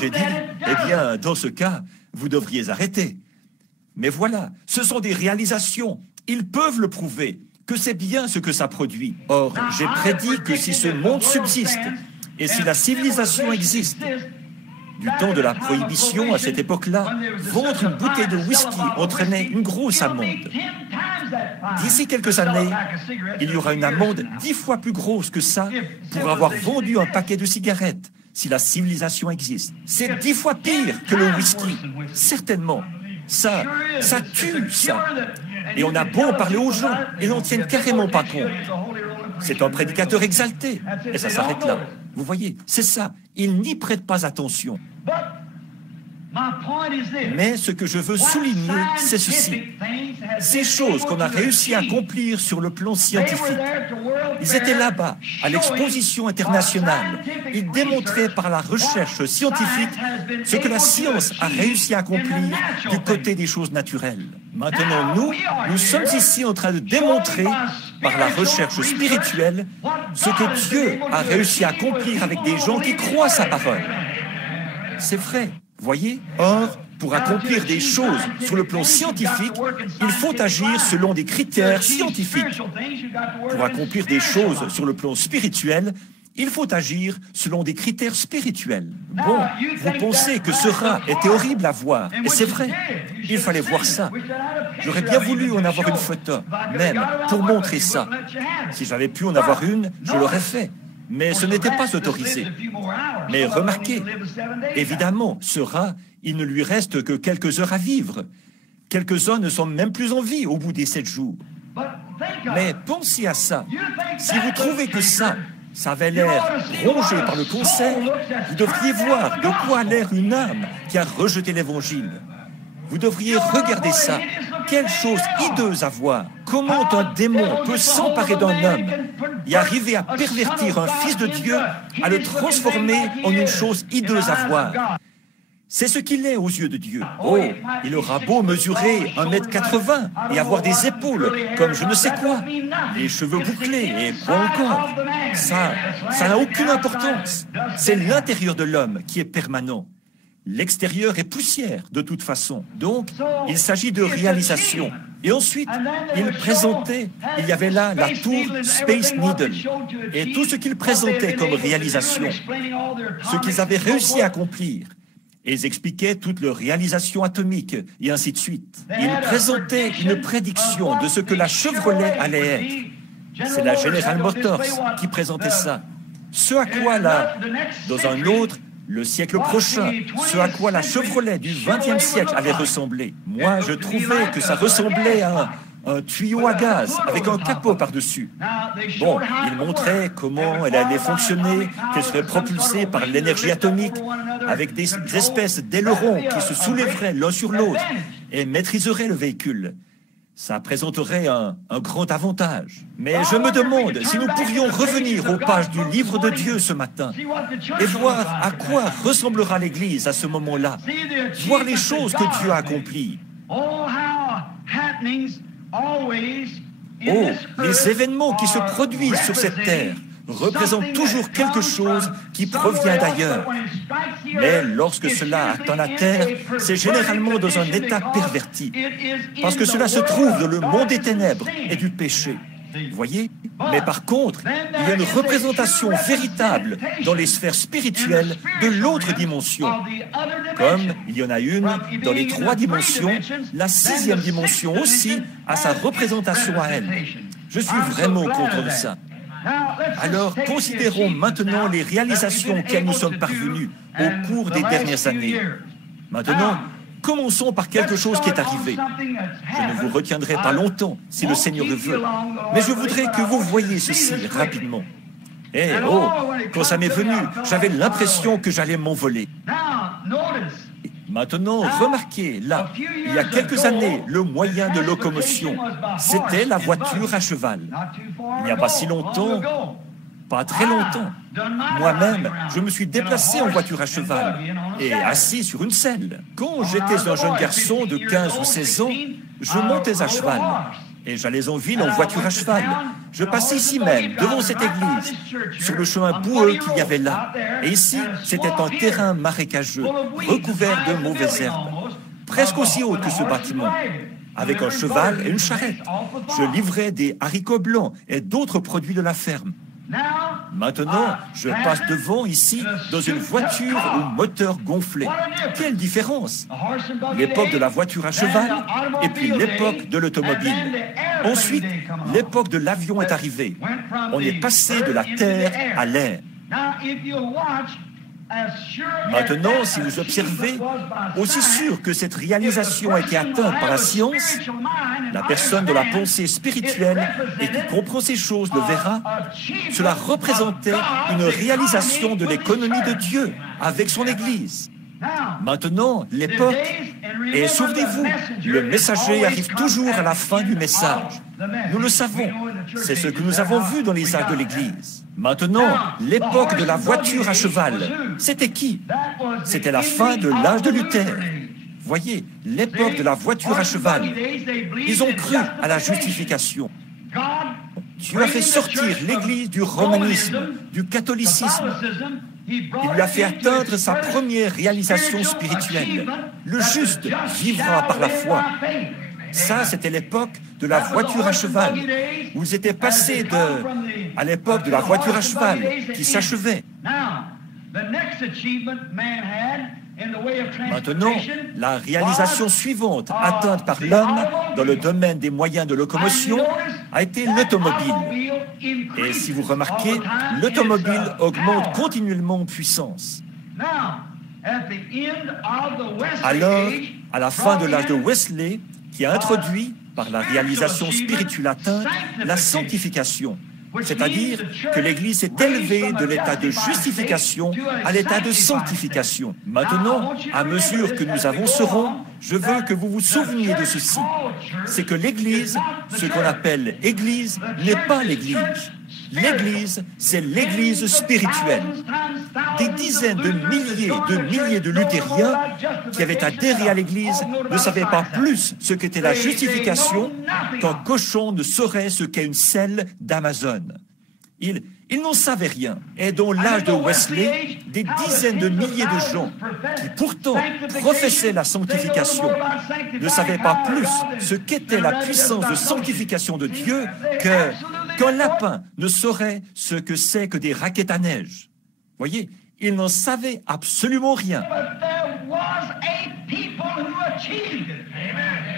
J'ai dit, « Eh bien, dans ce cas, vous devriez arrêter. » Mais voilà, ce sont des réalisations. Ils peuvent le prouver, que c'est bien ce que ça produit. Or, j'ai prédit que si ce monde subsiste, et si la civilisation existe, du temps de la prohibition, à cette époque-là, vendre une bouteille de whisky entraînait une grosse amende. D'ici quelques années, il y aura une amende 10 fois plus grosse que ça pour avoir vendu un paquet de cigarettes, si la civilisation existe. C'est 10 fois pire que le whisky, certainement. Ça tue, ça. Et on a beau en parler aux gens, ils n'en tiennent carrément pas compte. C'est un prédicateur exalté, et ça s'arrête là. Vous voyez, c'est ça, ils n'y prêtent pas attention. Mais ce que je veux souligner, c'est ceci. Ces choses qu'on a réussi à accomplir sur le plan scientifique, ils étaient là-bas, à l'exposition internationale. Ils démontraient par la recherche scientifique ce que la science a réussi à accomplir du côté des choses naturelles. Maintenant, nous sommes ici en train de démontrer, par la recherche spirituelle, ce que Dieu a réussi à accomplir avec des gens qui croient sa parole. C'est vrai. Voyez? Or, pour accomplir des choses sur le plan scientifique, il faut agir selon des critères scientifiques. Pour accomplir des choses sur le plan spirituel, il faut agir selon des critères spirituels. Bon, vous pensez que ce rat était horrible à voir, et c'est vrai, il fallait voir ça. J'aurais bien voulu en avoir une photo, même, pour montrer ça. Si j'avais pu en avoir une, je l'aurais fait. Mais ce n'était pas autorisé. Mais remarquez, évidemment, ce rat, il ne lui reste que quelques heures à vivre. Quelques-uns ne sont même plus en vie au bout des 7 jours. Mais pensez à ça. Si vous trouvez que ça avait l'air rongé par le concert, vous devriez voir de quoi a l'air une âme qui a rejeté l'Évangile. Vous devriez regarder ça. Quelle chose hideuse à voir. Comment un démon peut s'emparer d'un homme et arriver à pervertir un fils de Dieu, à le transformer en une chose hideuse à voir. C'est ce qu'il est aux yeux de Dieu. Oh, il aura beau mesurer 1,80 m et avoir des épaules comme je ne sais quoi, les cheveux bouclés et quoi encore. Ça n'a aucune importance. C'est l'intérieur de l'homme qui est permanent. L'extérieur est poussière de toute façon. Donc, il s'agit de réalisation. Et ensuite, il y avait là la tour Space Needle. Et tout ce qu'il présentait comme réalisation, ce qu'ils avaient réussi à accomplir. Et ils expliquaient toute leur réalisation atomique, et ainsi de suite. Ils présentaient une prédiction de ce que la Chevrolet allait être. C'est la General Motors qui présentait ça. Ce à quoi, là, dans un autre, le siècle prochain, ce à quoi la Chevrolet du XXe siècle allait ressembler. Moi, je trouvais que ça ressemblait à un tuyau à gaz avec un capot par-dessus. Bon, il montrait comment elle allait fonctionner, qu'elle serait propulsée par l'énergie atomique, avec des espèces d'ailerons qui se soulèveraient l'un sur l'autre et maîtriseraient le véhicule. Ça présenterait un grand avantage. Mais je me demande si nous pourrions revenir aux pages du livre de Dieu ce matin et voir à quoi ressemblera l'Église à ce moment-là, voir les choses que Dieu a accomplies. Oh, les événements qui se produisent sur cette terre représentent toujours quelque chose qui provient d'ailleurs. Mais lorsque cela atteint la terre, c'est généralement dans un état perverti, parce que cela se trouve dans le monde des ténèbres et du péché. Vous voyez? Mais par contre, il y a une représentation véritable dans les sphères spirituelles de l'autre dimension. Comme il y en a une dans les 3 dimensions, la 6e dimension aussi a sa représentation à elle. Je suis vraiment contre de ça. Alors, considérons maintenant les réalisations auxquelles nous sommes parvenus au cours des dernières années. Maintenant, commençons par quelque chose qui est arrivé. Je ne vous retiendrai pas longtemps, si le Seigneur le veut, mais je voudrais que vous voyiez ceci rapidement. Quand ça m'est venu, j'avais l'impression que j'allais m'envoler. Maintenant, remarquez, là, il y a quelques années, le moyen de locomotion, c'était la voiture à cheval. Il n'y a pas si longtemps, pas très longtemps. Moi-même, je me suis déplacé en voiture à cheval et assis sur une selle. Quand j'étais un jeune garçon de 15 ou 16 ans, je montais à cheval et j'allais en ville en voiture à cheval. Je passais ici même, devant cette église, sur le chemin boueux qu'il y avait là. Et ici, c'était un terrain marécageux, recouvert de mauvaises herbes, presque aussi haut que ce bâtiment, avec un cheval et une charrette. Je livrais des haricots blancs et d'autres produits de la ferme. Maintenant, je passe devant ici dans une voiture au moteur gonflé. Quelle différence! L'époque de la voiture à cheval et puis l'époque de l'automobile. Ensuite, l'époque de l'avion est arrivée. On est passé de la terre à l'air. Maintenant, si vous observez, aussi sûr que cette réalisation a été atteinte par la science, la personne de la pensée spirituelle et qui comprend ces choses le verra, cela représentait une réalisation de l'économie de Dieu avec son Église. Maintenant, l'époque, et souvenez-vous, le messager arrive toujours à la fin du message. Nous le savons, c'est ce que nous avons vu dans les actes de l'Église. Maintenant, l'époque de la voiture à cheval, c'était qui? C'était la fin de l'âge de Luther. Voyez, l'époque de la voiture à cheval. Ils ont cru à la justification. Dieu a fait sortir l'Église du romanisme, du catholicisme. Il lui a fait atteindre sa première réalisation spirituelle. Le juste vivra par la foi. Ça, c'était l'époque de la voiture à cheval, où ils étaient passés à l'époque de la voiture à cheval, qui s'achevait. Maintenant, la réalisation suivante atteinte par l'homme dans le domaine des moyens de locomotion a été l'automobile. Et si vous remarquez, l'automobile augmente continuellement en puissance. Alors, à la fin de l'âge de Wesley, qui a introduit par la réalisation spirituelle atteinte, la sanctification. C'est-à-dire que l'Église s'est élevée de l'état de justification à l'état de sanctification. Maintenant, à mesure que nous avancerons, je veux que vous vous souveniez de ceci. C'est que l'Église, ce qu'on appelle Église, n'est pas l'Église. L'Église, c'est l'Église spirituelle. Des dizaines de milliers de luthériens qui avaient adhéré à l'Église ne savaient pas plus ce qu'était la justification qu'un cochon ne saurait ce qu'est une selle d'Amazon. Ils n'en savaient rien. Et dans l'âge de Wesley, des dizaines de milliers de gens qui pourtant professaient la sanctification ne savaient pas plus ce qu'était la puissance de sanctification de Dieu qu'un lapin ne saurait ce que c'est que des raquettes à neige. Voyez, ils n'en savaient absolument rien.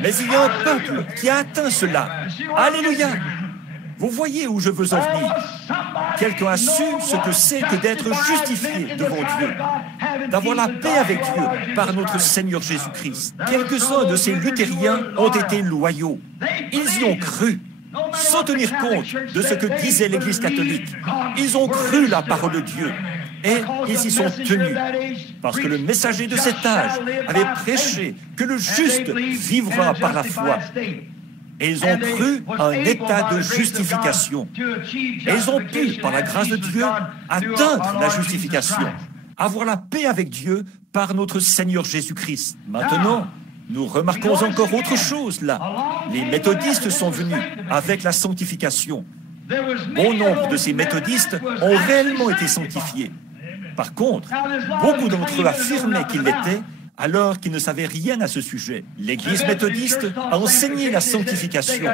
Mais il y a un peuple qui a atteint cela. Alléluia! Vous voyez où je veux en venir. Quelqu'un a su ce que c'est que d'être justifié devant Dieu, d'avoir la paix avec Dieu par notre Seigneur Jésus-Christ. Quelques-uns de ces luthériens ont été loyaux. Ils y ont cru, sans tenir compte de ce que disait l'Église catholique. Ils ont cru la parole de Dieu. Et ils y sont tenus, parce que le messager de cet âge avait prêché que le juste vivra par la foi. Et ils ont cru à un état de justification. Et ils ont pu, par la grâce de Dieu, atteindre la justification, avoir la paix avec Dieu par notre Seigneur Jésus-Christ. Maintenant, nous remarquons encore autre chose là. Les méthodistes sont venus avec la sanctification. Bon nombre de ces méthodistes ont réellement été sanctifiés. Par contre, beaucoup d'entre eux affirmaient qu'ils l'étaient, alors qu'ils ne savaient rien à ce sujet. L'Église méthodiste a enseigné la sanctification.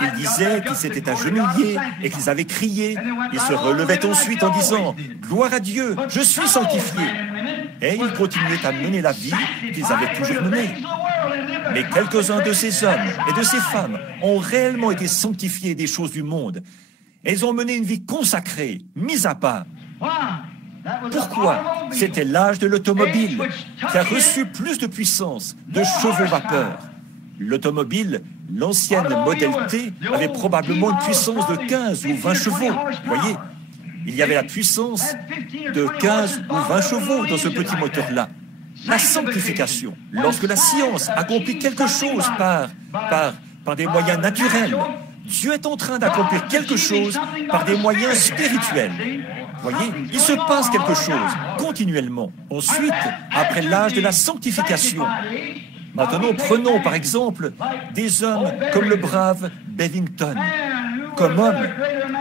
Ils disaient qu'ils s'étaient agenouillés et qu'ils avaient crié. Ils se relevaient ensuite en disant « Gloire à Dieu, je suis sanctifié !» Et ils continuaient à mener la vie qu'ils avaient toujours menée. Mais quelques-uns de ces hommes et de ces femmes ont réellement été sanctifiés des choses du monde. Et ils ont mené une vie consacrée, mise à part. Pourquoi? C'était l'âge de l'automobile qui a reçu plus de puissance, de chevaux vapeur. L'automobile, l'ancienne modèle T, avait probablement une puissance de 15 ou 20 chevaux. Voyez, il y avait la puissance de 15 ou 20 chevaux dans ce petit moteur-là. La sanctification, lorsque la science accomplit quelque chose par des moyens naturels, Dieu est en train d'accomplir quelque chose par des moyens spirituels. Voyez, il se passe quelque chose continuellement. Ensuite, après l'âge de la sanctification, maintenant prenons par exemple des hommes comme le brave Bevington. Comme homme,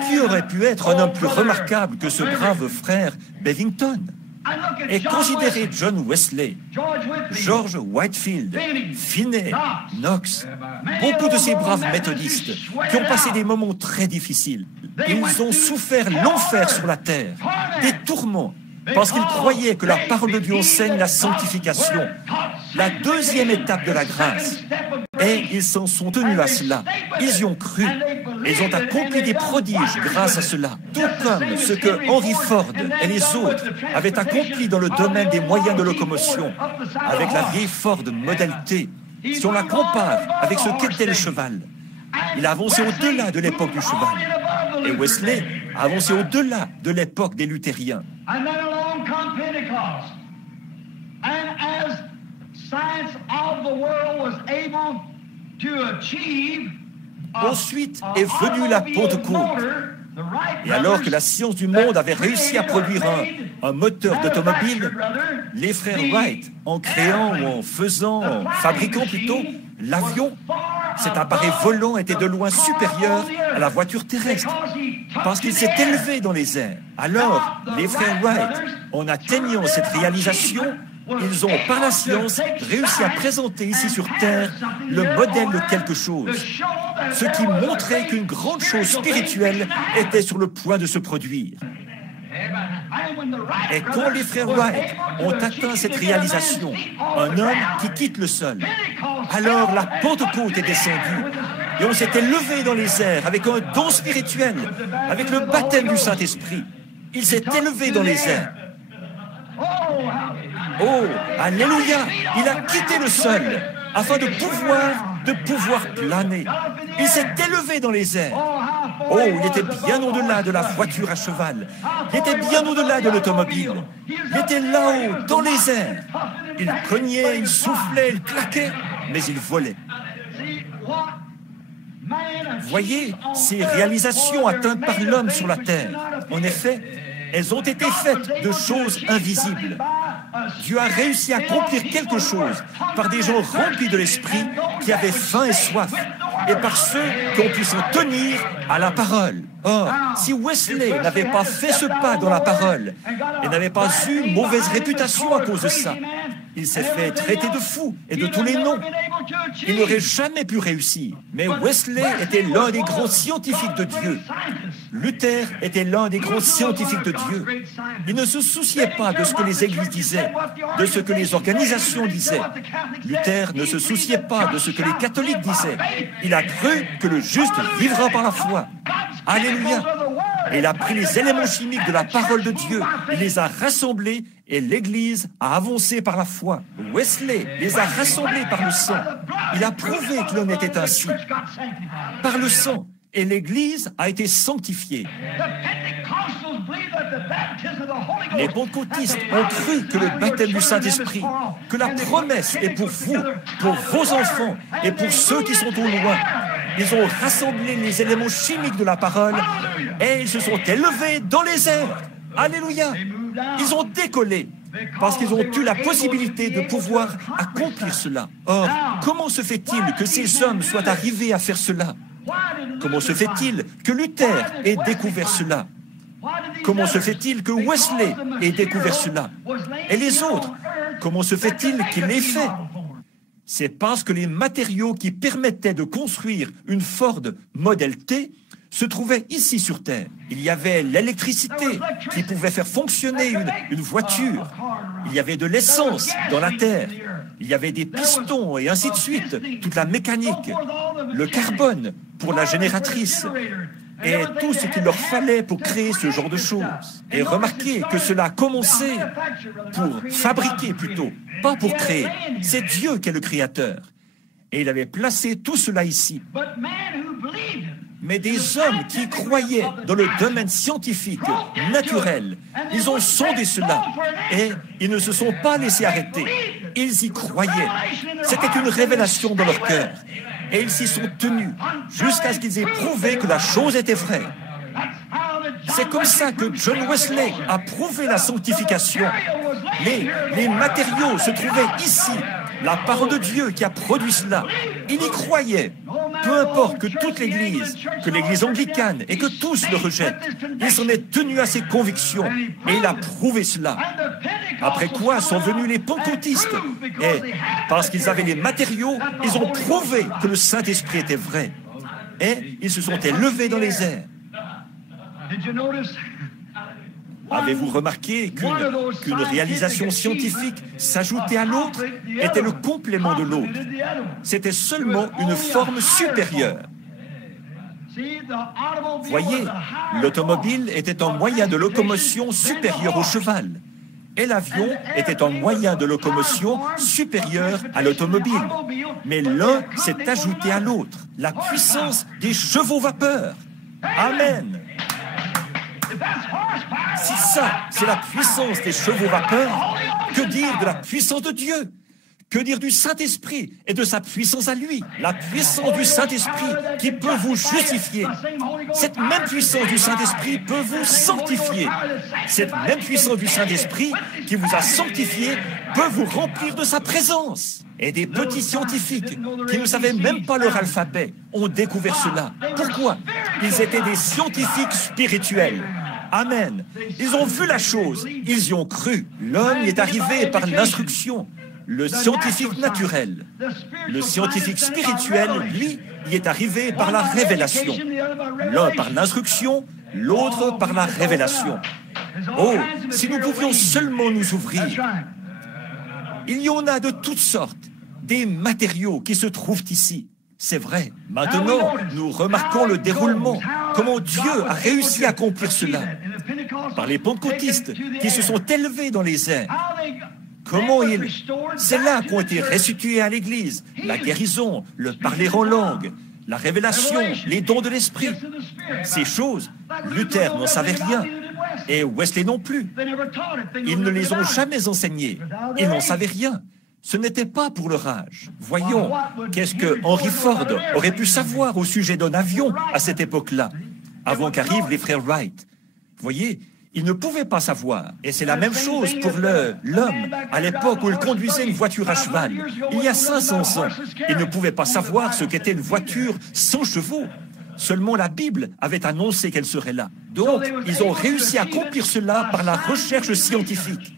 qui aurait pu être un homme plus remarquable que ce brave frère Bevington? Et considérez John Wesley, George Whitefield, Finney, Knox, beaucoup de ces braves méthodistes qui ont passé des moments très difficiles. Ils ont souffert l'enfer sur la terre, des tourments, parce qu'ils croyaient que la parole de Dieu enseigne la sanctification, la deuxième étape de la grâce. Et ils s'en sont tenus à cela. Ils y ont cru. Ils ont accompli des prodiges grâce à cela. Tout comme ce que Henry Ford et les autres avaient accompli dans le domaine des moyens de locomotion, avec la vieille Ford Model T. Si on la compare avec ce qu'était le cheval, il a avancé au-delà de l'époque du cheval. Et Wesley a avancé au-delà de l'époque des luthériens. Ensuite est venue la Pentecôte. Et alors que la science du monde avait réussi à produire un moteur d'automobile, les frères Wright, en créant ou en fabriquant plutôt l'avion, cet appareil volant était de loin supérieur à la voiture terrestre, parce qu'il s'est élevé dans les airs. Alors, les frères Wright, en atteignant cette réalisation, ils ont, par la science, réussi à présenter ici sur Terre le modèle de quelque chose, ce qui montrait qu'une grande chose spirituelle était sur le point de se produire. Et quand les frères Wright ont atteint cette réalisation, un homme qui quitte le sol, alors la Pentecôte est descendue et on s'était levé dans les airs avec un don spirituel, avec le baptême du Saint-Esprit. Il s'est élevé dans les airs. Oh, alléluia! Il a quitté le sol afin de de pouvoir planer. Il s'est élevé dans les airs. Oh, il était bien au-delà de la voiture à cheval. Il était bien au-delà de l'automobile. Il était là-haut, dans les airs. Il cognait, il soufflait, il claquait, mais il volait. Voyez ces réalisations atteintes par l'homme sur la terre. En effet, elles ont été faites de choses invisibles. Dieu a réussi à accomplir quelque chose par des gens remplis de l'esprit qui avaient faim et soif, et par ceux qui ont pu s'en tenir à la parole. Or, si Wesley n'avait pas fait ce pas dans la parole et n'avait pas eu une mauvaise réputation à cause de ça, il s'est fait traiter de fou et de tous les noms. Il n'aurait jamais pu réussir. Mais Wesley était l'un des grands scientifiques de Dieu. Luther était l'un des grands scientifiques de Dieu. Il ne se souciait pas de ce que les églises disaient, de ce que les organisations disaient. Luther ne se souciait pas de ce que les catholiques disaient. Il a cru que le juste vivra par la foi. Alléluia. Et il a pris les éléments chimiques de la parole de Dieu, il les a rassemblés et l'Église a avancé par la foi. Wesley les a rassemblés par le sang. Il a prouvé qu'il en était ainsi. Par le sang. Et l'Église a été sanctifiée. Les pentecôtistes ont cru que le baptême du Saint-Esprit, que la promesse est pour vous, pour vos enfants et pour ceux qui sont au loin. Ils ont rassemblé les éléments chimiques de la parole et ils se sont élevés dans les airs. Alléluia! Ils ont décollé parce qu'ils ont eu la possibilité de pouvoir accomplir cela. Or, comment se fait-il que ces hommes soient arrivés à faire cela? Comment se fait-il que Luther ait découvert cela? Comment se fait-il que Wesley ait découvert cela? Et les autres, comment se fait-il qu'ils l'aient fait? C'est parce que les matériaux qui permettaient de construire une Ford Model T se trouvaient ici sur Terre. Il y avait l'électricité qui pouvait faire fonctionner une voiture. Il y avait de l'essence dans la Terre. Il y avait des pistons et ainsi de suite, toute la mécanique, le carbone pour la génératrice et tout ce qu'il leur fallait pour créer ce genre de choses. Et remarquez que cela a commencé pour fabriquer plutôt, pas pour créer. C'est Dieu qui est le créateur. Et il avait placé tout cela ici. Mais des hommes qui croyaient dans le domaine scientifique, naturel, ils ont sondé cela et ils ne se sont pas laissés arrêter. Ils y croyaient. C'était une révélation dans leur cœur. Et ils s'y sont tenus jusqu'à ce qu'ils aient prouvé que la chose était vraie. C'est comme ça que John Wesley a prouvé la sanctification. Les matériaux se trouvaient ici. La parole de Dieu qui a produit cela. Il y croyait. Peu importe que toute l'Église, que l'Église anglicane et que tous le rejettent, il s'en est tenu à ses convictions et il a prouvé cela. Après quoi sont venus les pentecôtistes et parce qu'ils avaient les matériaux, ils ont prouvé que le Saint-Esprit était vrai et ils se sont élevés dans les airs. Avez-vous remarqué qu'une réalisation scientifique s'ajoutait à l'autre était le complément de l'autre? C'était seulement une forme supérieure. Voyez, l'automobile était un moyen de locomotion supérieur au cheval. Et l'avion était un moyen de locomotion supérieur à l'automobile. Mais l'un s'est ajouté à l'autre. La puissance des chevaux vapeur. Amen. Si ça, c'est la puissance des chevaux vapeur, que dire de la puissance de Dieu? Que dire du Saint-Esprit et de sa puissance à lui? La puissance du Saint-Esprit qui peut vous justifier. Cette même puissance du Saint-Esprit peut vous sanctifier. Cette même puissance du Saint-Esprit qui vous a sanctifié peut vous remplir de sa présence. Et des petits scientifiques qui ne savaient même pas leur alphabet ont découvert cela. Pourquoi? Ils étaient des scientifiques spirituels. Amen. Ils ont vu la chose, ils y ont cru. L'homme y est arrivé par l'instruction. Le scientifique naturel. Le scientifique spirituel, lui, y est arrivé par la révélation. L'un par l'instruction, l'autre par la révélation. Oh, si nous pouvions seulement nous ouvrir. Il y en a de toutes sortes, des matériaux qui se trouvent ici. C'est vrai. Maintenant, nous remarquons le déroulement, comment Dieu a réussi à accomplir cela. Par les pentecôtistes qui se sont élevés dans les airs. comment ils... C'est là qu'ont été restitués à l'Église la guérison, le parler en langue, la révélation, les dons de l'Esprit. Ces choses, Luther n'en savait rien, et Wesley non plus. Ils ne les ont jamais enseignées. Ils n'en savaient rien. Ce n'était pas pour leur âge. Voyons, qu'est-ce que Henry Ford aurait pu savoir au sujet d'un avion à cette époque-là, avant qu'arrivent les frères Wright. Voyez, il ne pouvait pas savoir. Et c'est la même chose pour l'homme à l'époque où il conduisait une voiture à cheval. Il y a 500 ans, il ne pouvait pas savoir ce qu'était une voiture sans chevaux. Seulement la Bible avait annoncé qu'elle serait là. Donc, ils ont réussi à accomplir cela par la recherche scientifique.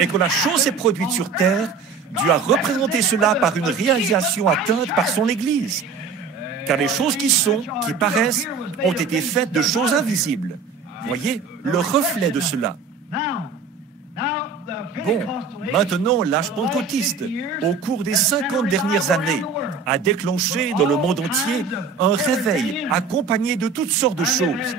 Et quand la chose s'est produite sur Terre, Dieu a représenté cela par une réalisation atteinte par son Église. Car les choses qui sont, qui paraissent, ont été faites de choses invisibles. Voyez, le reflet de cela. Bon, maintenant, l'âge pentecôtiste, au cours des 50 dernières années, a déclenché dans le monde entier un réveil accompagné de toutes sortes de choses.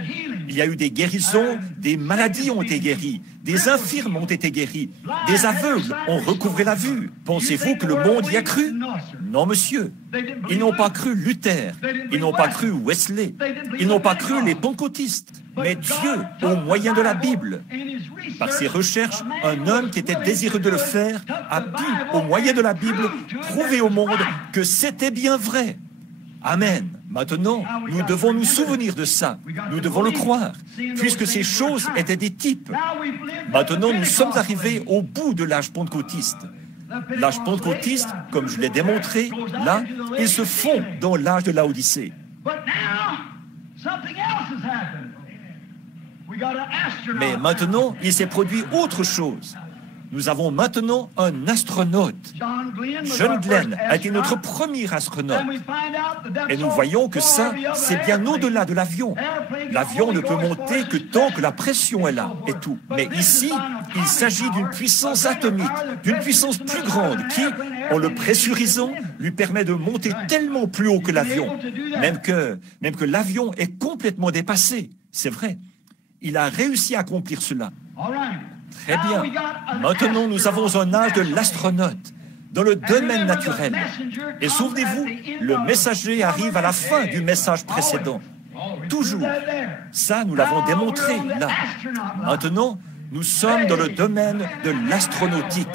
Il y a eu des guérisons, des maladies ont été guéries, des infirmes ont été guéris, des aveugles ont recouvré la vue. Pensez-vous que le monde y a cru? Non, monsieur. Ils n'ont pas cru Luther, ils n'ont pas cru Wesley, ils n'ont pas cru les pentecôtistes. Mais Dieu, au moyen de la Bible, par ses recherches, un homme qui était désireux de le faire, a pu, au moyen de la Bible, prouver au monde que c'était bien vrai. Amen. Maintenant, nous devons nous souvenir de ça. Nous devons le croire, puisque ces choses étaient des types. Maintenant, nous sommes arrivés au bout de l'âge pentecôtiste. L'âge pentecôtiste, comme je l'ai démontré, là, il se fond dans l'âge de Laodicée. Mais maintenant, il s'est produit autre chose. Nous avons maintenant un astronaute. John Glenn a été notre premier astronaute. Et nous voyons que ça, c'est bien au-delà de l'avion. L'avion ne peut monter que tant que la pression est là, et tout. Mais ici, il s'agit d'une puissance atomique, d'une puissance plus grande qui, en le pressurisant, lui permet de monter tellement plus haut que l'avion, même que l'avion est complètement dépassé. C'est vrai. Il a réussi à accomplir cela. Très bien. Maintenant, nous avons un âge de l'astronaute dans le domaine naturel. Et souvenez-vous, le messager arrive à la fin du message précédent. Toujours. Ça, nous l'avons démontré là. Maintenant, nous sommes dans le domaine de l'astronautique.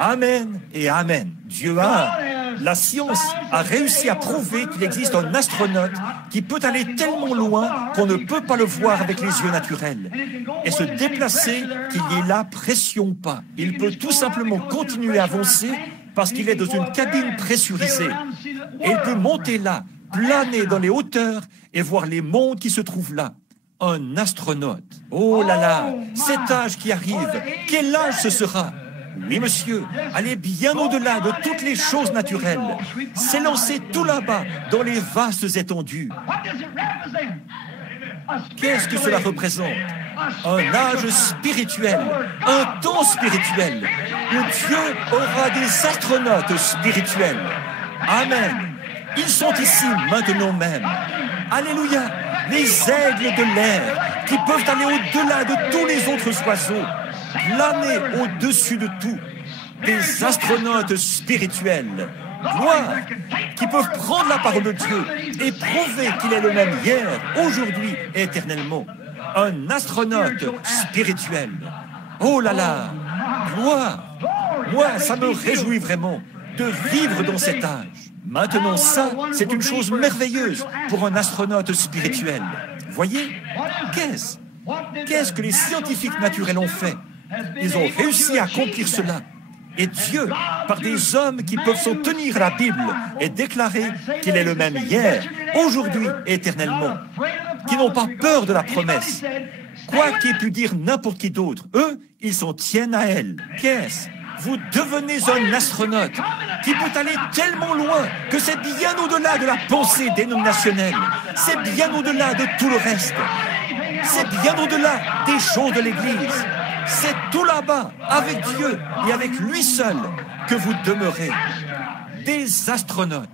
Amen et amen. Dieu a. La science a réussi à prouver qu'il existe un astronaute qui peut aller tellement loin qu'on ne peut pas le voir avec les yeux naturels et se déplacer qu'il n'y ait là pression pas. Il peut tout simplement continuer à avancer parce qu'il est dans une cabine pressurisée. Et il peut monter là, planer dans les hauteurs et voir les mondes qui se trouvent là. Un astronaute. Oh là là, cet âge qui arrive, quel âge ce sera? Oui, monsieur, aller bien au-delà de toutes les choses naturelles, s'élancer tout là-bas, dans les vastes étendues. Qu'est-ce que cela représente? Un âge spirituel, un temps spirituel, où Dieu aura des astronautes spirituels. Amen. Ils sont ici maintenant même. Alléluia. Les aigles de l'air qui peuvent aller au-delà de tous les autres oiseaux. Planer au-dessus de tout, des astronautes spirituels, gloire, qui peuvent prendre la parole de Dieu et prouver qu'il est le même hier, aujourd'hui et éternellement. Un astronaute spirituel. Oh là là, gloire. Moi, ça me réjouit vraiment de vivre dans cet âge. Maintenant, ça, c'est une chose merveilleuse pour un astronaute spirituel. Voyez, qu'est-ce que les scientifiques naturels ont fait? Ils ont réussi à accomplir cela. Et Dieu, par des hommes qui peuvent s'en tenir à la Bible et déclarer qu'il est le même hier, aujourd'hui et éternellement, qui n'ont pas peur de la promesse, quoi qu'ait pu dire n'importe qui d'autre, eux, ils s'en tiennent à elle. Qu'est-ce? Vous devenez un astronaute qui peut aller tellement loin que c'est bien au-delà de la pensée dénominationnelle, c'est bien au-delà de tout le reste, c'est bien au-delà des choses de l'Église. C'est tout là-bas, avec Dieu et avec lui seul, que vous demeurez. Des astronautes.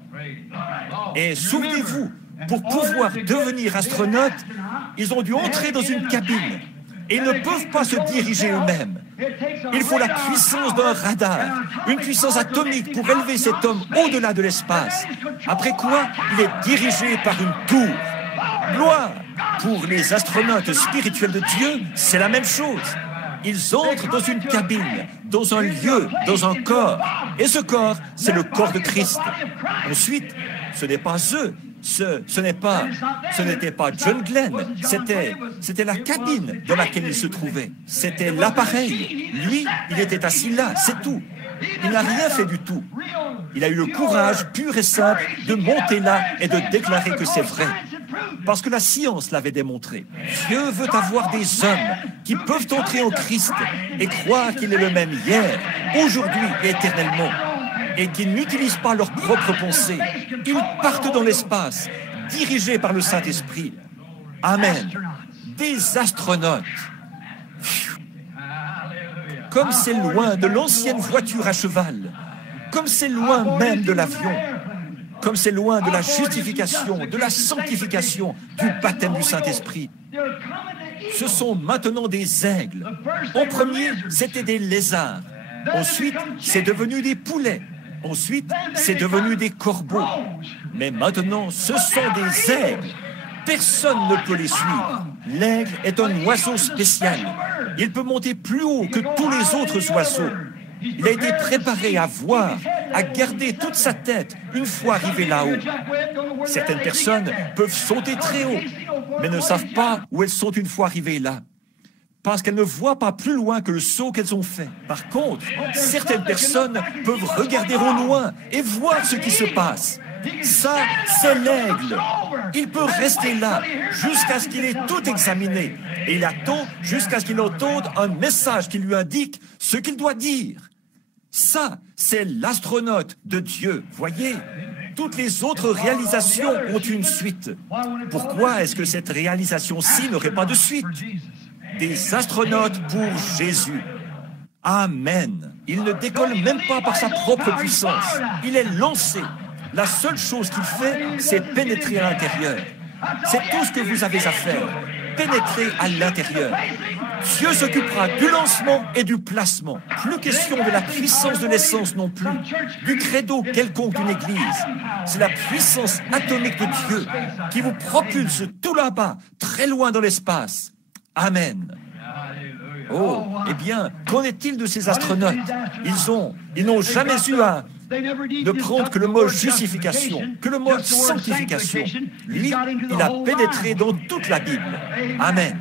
Et souvenez-vous, pour pouvoir devenir astronautes, ils ont dû entrer dans une cabine. Et ils ne peuvent pas se diriger eux-mêmes. Il faut la puissance d'un radar, une puissance atomique pour élever cet homme au-delà de l'espace. Après quoi, il est dirigé par une tour. Gloire! Pour les astronautes spirituels de Dieu, c'est la même chose. Ils entrent dans une cabine, dans un lieu, dans un corps. Et ce corps, c'est le corps de Christ. Ensuite, ce n'est pas eux. Ce n'était pas John Glenn, c'était la cabine dans laquelle il se trouvait. C'était l'appareil. Lui, il était assis là, c'est tout. Il n'a rien fait du tout. Il a eu le courage pur et simple de monter là et de déclarer que c'est vrai. Parce que la science l'avait démontré. Dieu veut avoir des hommes qui peuvent entrer en Christ et croire qu'il est le même hier, aujourd'hui et éternellement, et qui n'utilisent pas leurs propres pensées. Ils partent dans l'espace, dirigés par le Saint-Esprit. Amen. Des astronautes. Comme c'est loin de l'ancienne voiture à cheval, comme c'est loin même de l'avion, comme c'est loin de la justification, de la sanctification, du baptême du Saint-Esprit. Ce sont maintenant des aigles. En premier, c'était des lézards. Ensuite, c'est devenu des poulets. Ensuite, c'est devenu des corbeaux. Mais maintenant, ce sont des aigles. Personne ne peut les suivre. L'aigle est un oiseau spécial. Il peut monter plus haut que tous les autres oiseaux. Il a été préparé à voir, à garder toute sa tête une fois arrivé là-haut. Certaines personnes peuvent sauter très haut, mais ne savent pas où elles sont une fois arrivées là, parce qu'elles ne voient pas plus loin que le saut qu'elles ont fait. Par contre, certaines personnes peuvent regarder au loin et voir ce qui se passe. Ça, c'est l'aigle. Il peut rester là jusqu'à ce qu'il ait tout examiné. Et il attend jusqu'à ce qu'il entende un message qui lui indique ce qu'il doit dire. Ça, c'est l'astronaute de Dieu. Voyez, toutes les autres réalisations ont une suite. Pourquoi est-ce que cette réalisation-ci n'aurait pas de suite? Des astronautes pour Jésus. Amen. Il ne décolle même pas par sa propre puissance. Il est lancé. La seule chose qu'il fait, c'est pénétrer à l'intérieur. C'est tout ce que vous avez à faire. Pénétrer à l'intérieur. Dieu s'occupera du lancement et du placement. Plus question de la puissance de l'essence non plus, du credo quelconque d'une église. C'est la puissance atomique de Dieu qui vous propulse tout là-bas, très loin dans l'espace. Amen. Oh, eh bien, qu'en est-il de ces astronautes? Ils n'ont jamais eu à ne prendre que le mot justification, que le mot sanctification. Lui, il a pénétré dans toute la Bible. Amen.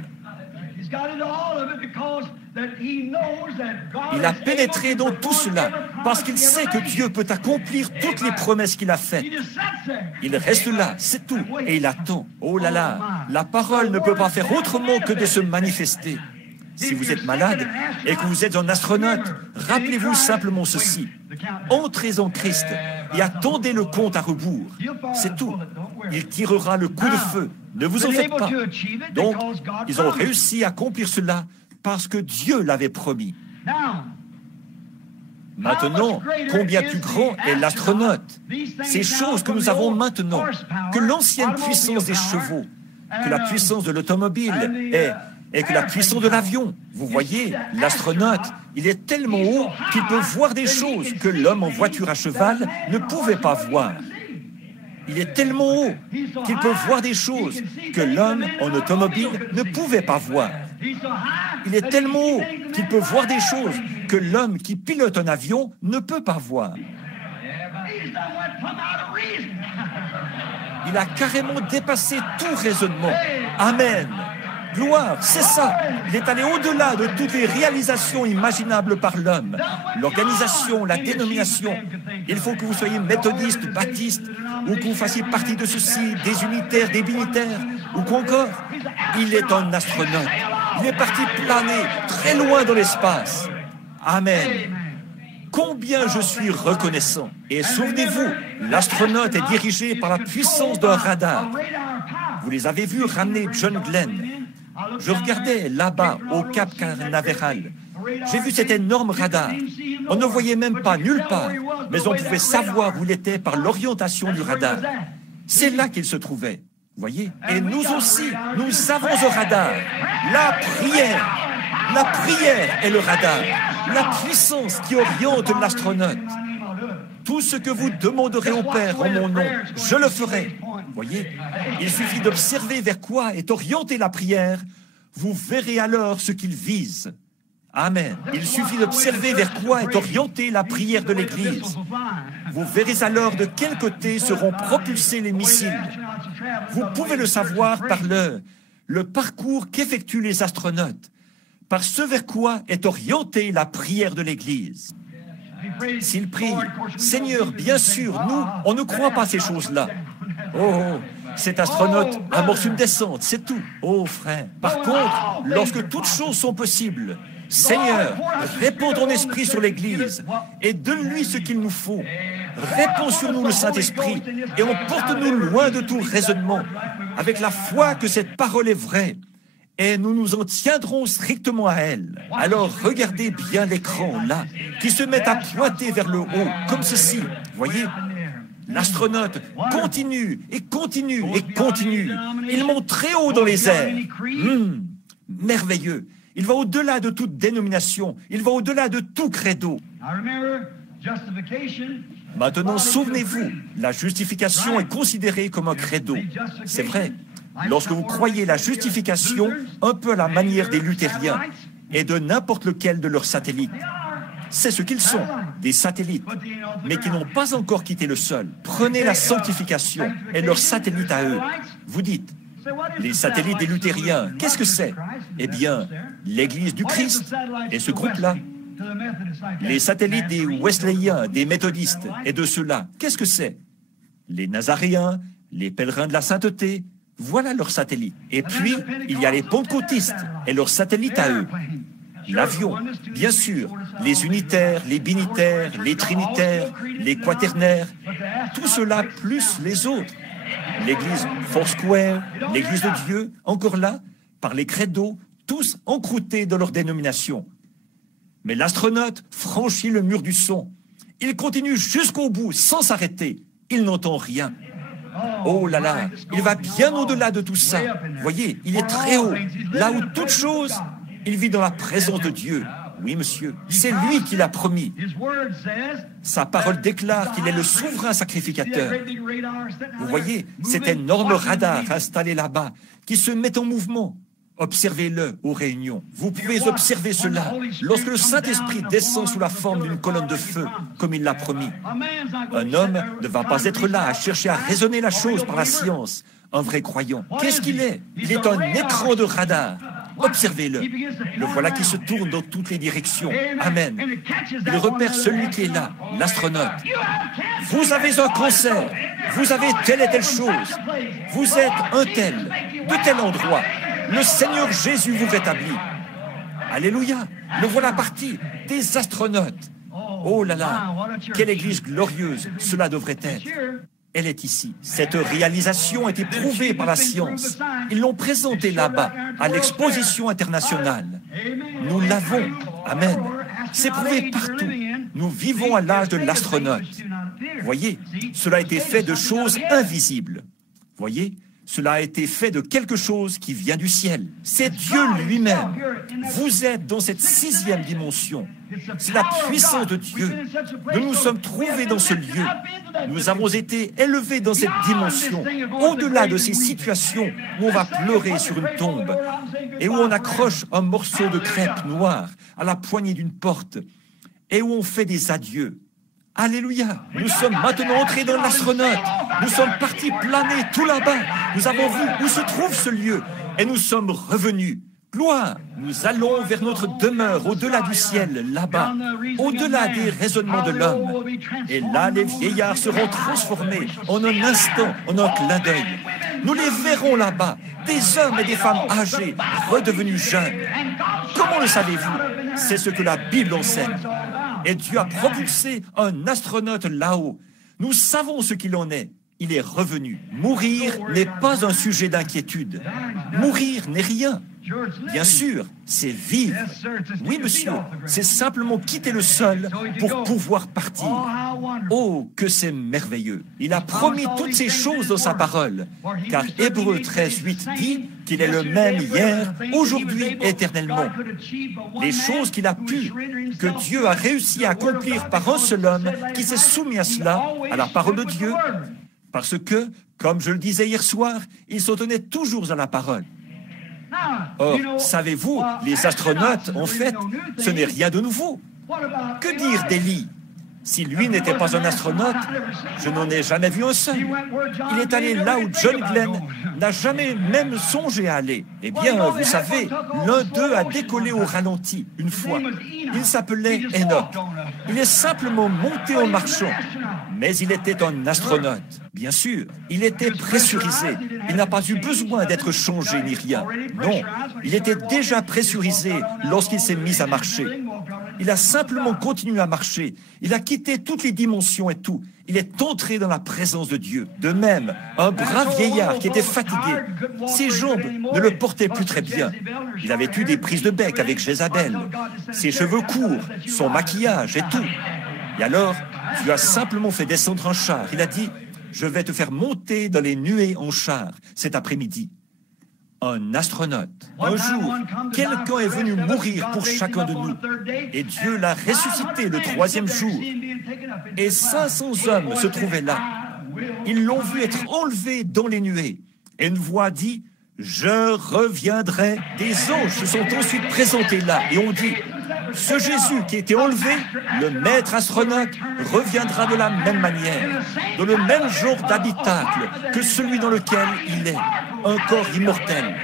Il a pénétré dans tout cela parce qu'il sait que Dieu peut accomplir toutes les promesses qu'il a faites. Il reste là, c'est tout, et il attend. Oh là là, la parole ne peut pas faire autrement que de se manifester. Si vous êtes malade et que vous êtes un astronaute, rappelez-vous simplement ceci. Entrez en Christ et attendez le compte à rebours. C'est tout. Il tirera le coup de feu. Ne vous en faites pas. Donc, ils ont réussi à accomplir cela parce que Dieu l'avait promis. Maintenant, combien plus grand est l'astronaute? Ces choses que nous avons maintenant, que l'ancienne puissance des chevaux, que la puissance de l'automobile et que la puissance de l'avion. Vous voyez, l'astronaute, il est tellement haut qu'il peut voir des choses que l'homme en voiture à cheval ne pouvait pas voir. Il est tellement haut qu'il peut voir des choses que l'homme en automobile ne pouvait pas voir. Il est tellement haut qu'il peut voir des choses que l'homme qui pilote un avion ne peut pas voir. Il a carrément dépassé tout raisonnement. Amen. Gloire, c'est ça. Il est allé au-delà de toutes les réalisations imaginables par l'homme. L'organisation, la dénomination. Il faut que vous soyez méthodiste, baptiste, ou que vous fassiez partie de ceci, des unitaires, des binitaires, ou qu'encore. Il est un astronaute. Il est parti planer très loin dans l'espace. Amen. Combien je suis reconnaissant. Et souvenez-vous, l'astronaute est dirigé par la puissance d'un radar. Vous les avez vus ramener John Glenn. Je regardais là-bas, au Cap Canaveral. J'ai vu cet énorme radar. On ne voyait même pas nulle part, mais on pouvait savoir où il était par l'orientation du radar. C'est là qu'il se trouvait, voyez. Et nous aussi, nous avons un radar. La prière. La prière est le radar, la puissance qui oriente l'astronaute. Tout ce que vous demanderez au Père en mon nom, je le ferai. Voyez, il suffit d'observer vers quoi est orientée la prière. Vous verrez alors ce qu'il vise. Amen. Il suffit d'observer vers quoi est orientée la prière de l'Église. Vous verrez alors de quel côté seront propulsés les missiles. Vous pouvez le savoir par le parcours qu'effectuent les astronautes, par ce vers quoi est orientée la prière de l'Église. S'ils prient, Seigneur, bien sûr, nous, on ne croit pas ces choses-là. Oh, cet astronaute amorce une descente, c'est tout. Oh, frère. Par contre, lorsque toutes choses sont possibles, Seigneur, répands ton esprit sur l'Église et donne-lui ce qu'il nous faut. Répands sur nous le Saint-Esprit et emporte-nous loin de tout raisonnement, avec la foi que cette parole est vraie. Et nous nous en tiendrons strictement à elle. Alors regardez bien l'écran, là, qui se met à pointer vers le haut, comme ceci. Voyez, l'astronaute continue et continue et continue. Il monte très haut dans les airs. Merveilleux. Il va au-delà de toute dénomination. Il va au-delà de tout credo. Maintenant, souvenez-vous, la justification est considérée comme un credo. C'est vrai. Lorsque vous croyez la justification, un peu à la manière des luthériens et de n'importe lequel de leurs satellites. C'est ce qu'ils sont, des satellites, mais qui n'ont pas encore quitté le sol. Prenez la sanctification et leurs satellites à eux. Vous dites, les satellites des luthériens, qu'est-ce que c'est? Eh bien, l'Église du Christ et ce groupe-là. Les satellites des Wesleyens, des méthodistes et de ceux-là, qu'est-ce que c'est? Les Nazaréens, les pèlerins de la sainteté, voilà leurs satellites. Et puis, il y a les pentecôtistes et leurs satellites à eux. L'avion, bien sûr, les unitaires, les binitaires, les trinitaires, les quaternaires, tout cela plus les autres. L'église Foursquare, l'église de Dieu, encore là, par les credos, tous encroutés dans leur dénomination. Mais l'astronaute franchit le mur du son. Il continue jusqu'au bout, sans s'arrêter. Il n'entend rien. Oh là là, il va bien au-delà de tout ça. Voyez, il est très haut. Là où toute chose, il vit dans la présence de Dieu. Oui, monsieur, c'est lui qui l'a promis. Sa parole déclare qu'il est le souverain sacrificateur. Vous voyez, cet énorme radar installé là-bas, qui se met en mouvement. Observez-le aux réunions. Vous pouvez observer cela lorsque le Saint-Esprit descend sous la forme d'une colonne de feu, comme il l'a promis. Un homme ne va pas être là à chercher à raisonner la chose par la science. Un vrai croyant. Qu'est-ce qu'il est? Il est un écran de radar. Observez-le. Le voilà qui se tourne dans toutes les directions. Amen. Il repère celui qui est là, l'astronaute. Vous avez un cancer. Vous avez telle et telle chose. Vous êtes un tel, de tel endroit. Le Seigneur Jésus vous rétablit. Alléluia. Le voilà parti. Des astronautes. Oh là là. Quelle église glorieuse cela devrait être. Elle est ici. Cette réalisation est éprouvée par la science. Ils l'ont présentée là-bas, à l'exposition internationale. Nous l'avons. Amen. C'est prouvé partout. Nous vivons à l'âge de l'astronaute. Voyez, cela a été fait de choses invisibles. Voyez, cela a été fait de quelque chose qui vient du ciel. C'est Dieu lui-même. Vous êtes dans cette 6e dimension. C'est la puissance de Dieu. Nous nous sommes trouvés dans ce lieu. Nous avons été élevés dans cette dimension, au-delà de ces situations où on va pleurer sur une tombe et où on accroche un morceau de crêpe noire à la poignée d'une porte et où on fait des adieux. Alléluia. Nous sommes maintenant entrés dans l'astronaute. Nous sommes partis planer tout là-bas. Nous avons vu où se trouve ce lieu et nous sommes revenus. Gloire. Nous allons vers notre demeure au-delà du ciel, là-bas, au-delà des raisonnements de l'homme. Et là, les vieillards seront transformés en un instant, en un clin d'œil. Nous les verrons là-bas, des hommes et des femmes âgés, redevenus jeunes. Comment le savez-vous? C'est ce que la Bible enseigne. Et Dieu a propulsé un astronaute là-haut. Nous savons ce qu'il en est. Il est revenu. Mourir n'est pas un sujet d'inquiétude. Mourir n'est rien. Bien sûr, c'est vivre. Oui, monsieur, c'est simplement quitter le sol pour pouvoir partir. Oh, que c'est merveilleux. Il a promis toutes ces choses dans sa parole, car Hébreux 13:8 dit qu'il est le même hier, aujourd'hui, éternellement. Les choses qu'il a pu, que Dieu a réussi à accomplir par un seul homme qui s'est soumis à cela, à la parole de Dieu, parce que, comme je le disais hier soir, il s'en tenait toujours à la parole. Or, savez-vous, les astronautes, en fait, ce n'est rien de nouveau. Que dire d'Élie? Si lui n'était pas un astronaute, je n'en ai jamais vu un seul. Il est allé là où John Glenn n'a jamais même songé à aller. Eh bien, vous savez, l'un d'eux a décollé au ralenti une fois. Il s'appelait Enoch. Il est simplement monté en marchant. Mais il était un astronaute. Bien sûr, il était pressurisé. Il n'a pas eu besoin d'être changé ni rien. Non, il était déjà pressurisé lorsqu'il s'est mis à marcher. Il a simplement continué à marcher. Il a quitté toutes les dimensions et tout. Il est entré dans la présence de Dieu. De même, un brave vieillard qui était fatigué, ses jambes ne le portaient plus très bien. Il avait eu des prises de bec avec Jézabel, ses cheveux courts, son maquillage et tout. Et alors, Dieu a simplement fait descendre un char. Il a dit, je vais te faire monter dans les nuées en char cet après-midi. Un astronaute. Un jour, quelqu'un est venu mourir pour chacun de nous. Et Dieu l'a ressuscité le troisième jour. Et 500 hommes se trouvaient là. Ils l'ont vu être enlevé dans les nuées. Et une voix dit, je reviendrai. Des anges se sont ensuite présentés là et ont dit, ce Jésus qui a été enlevé, le maître astronaute, reviendra de la même manière, dans le même genre d'habitacle que celui dans lequel il est, un corps immortel.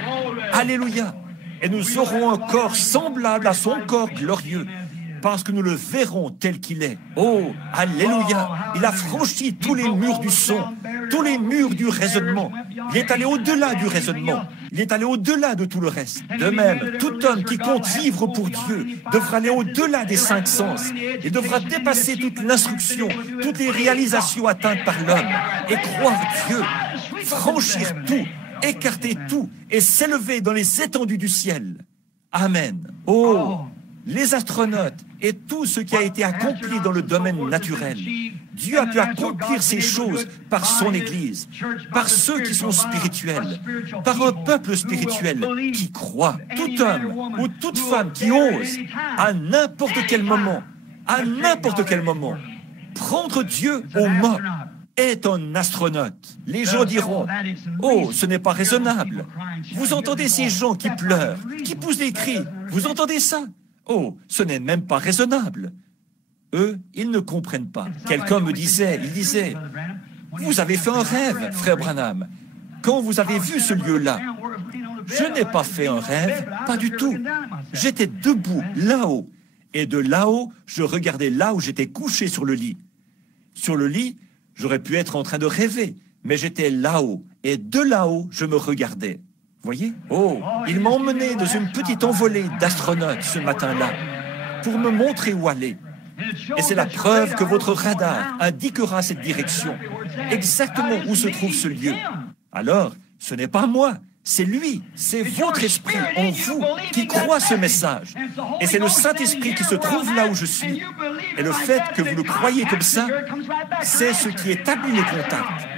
Alléluia! Et nous aurons un corps semblable à son corps glorieux, parce que nous le verrons tel qu'il est. Oh, alléluia! Il a franchi tous les murs du son, tous les murs du raisonnement. Il est allé au-delà du raisonnement. Il est allé au-delà de tout le reste. De même, tout homme qui compte vivre pour Dieu devra aller au-delà des 5 sens et devra dépasser toute l'instruction, toutes les réalisations atteintes par l'homme et croire Dieu, franchir tout, écarter tout et s'élever dans les étendues du ciel. Amen. Oh, les astronautes et tout ce qui a été accompli dans le domaine naturel. Dieu a pu accomplir ces choses par son Église, par ceux qui sont spirituels, par un peuple spirituel qui croit. Tout homme ou toute femme qui ose, à n'importe quel moment, prendre Dieu au mot, est un astronaute. Les gens diront, oh, ce n'est pas raisonnable. Vous entendez ces gens qui pleurent, qui poussent des cris, vous entendez ça? Oh, ce n'est même pas raisonnable. Eux, ils ne comprennent pas. Quelqu'un me disait, il disait, vous avez fait un rêve, frère Branham, quand vous avez vu ce lieu-là. Je n'ai pas fait un rêve, pas du tout. J'étais debout, là-haut. Et de là-haut, je regardais là où j'étais couché sur le lit. Sur le lit, j'aurais pu être en train de rêver, mais j'étais là-haut. Et de là-haut, je me regardais. Voyez? Oh, il m'a emmené dans une petite envolée d'astronautes ce matin-là pour me montrer où aller. Et c'est la preuve que votre radar indiquera cette direction, exactement où se trouve ce lieu. Alors, ce n'est pas moi, c'est lui, c'est votre esprit en vous qui croit ce message. Et c'est le Saint-Esprit qui se trouve là où je suis. Et le fait que vous le croyez comme ça, c'est ce qui établit les contacts.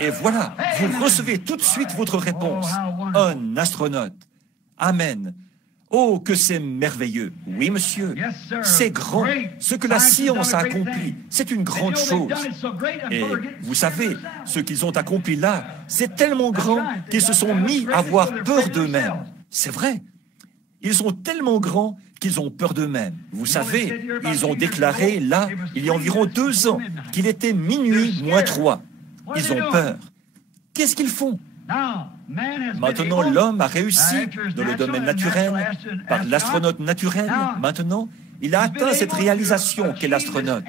Et voilà, vous recevez tout de suite votre réponse. Un astronaute. Amen. Oh, que c'est merveilleux. Oui, monsieur, c'est grand. Ce que la science a accompli, c'est une grande chose. Et vous savez, ce qu'ils ont accompli là, c'est tellement grand qu'ils se sont mis à avoir peur d'eux-mêmes. C'est vrai. Ils sont tellement grands qu'ils ont peur d'eux-mêmes. Vous savez, ils ont déclaré là, il y a environ 2 ans, qu'il était minuit moins 3. Ils ont peur. Qu'est-ce qu'ils font? Maintenant, l'homme a réussi dans le domaine naturel, par l'astronaute naturel. Maintenant, il a atteint cette réalisation qu'est l'astronaute.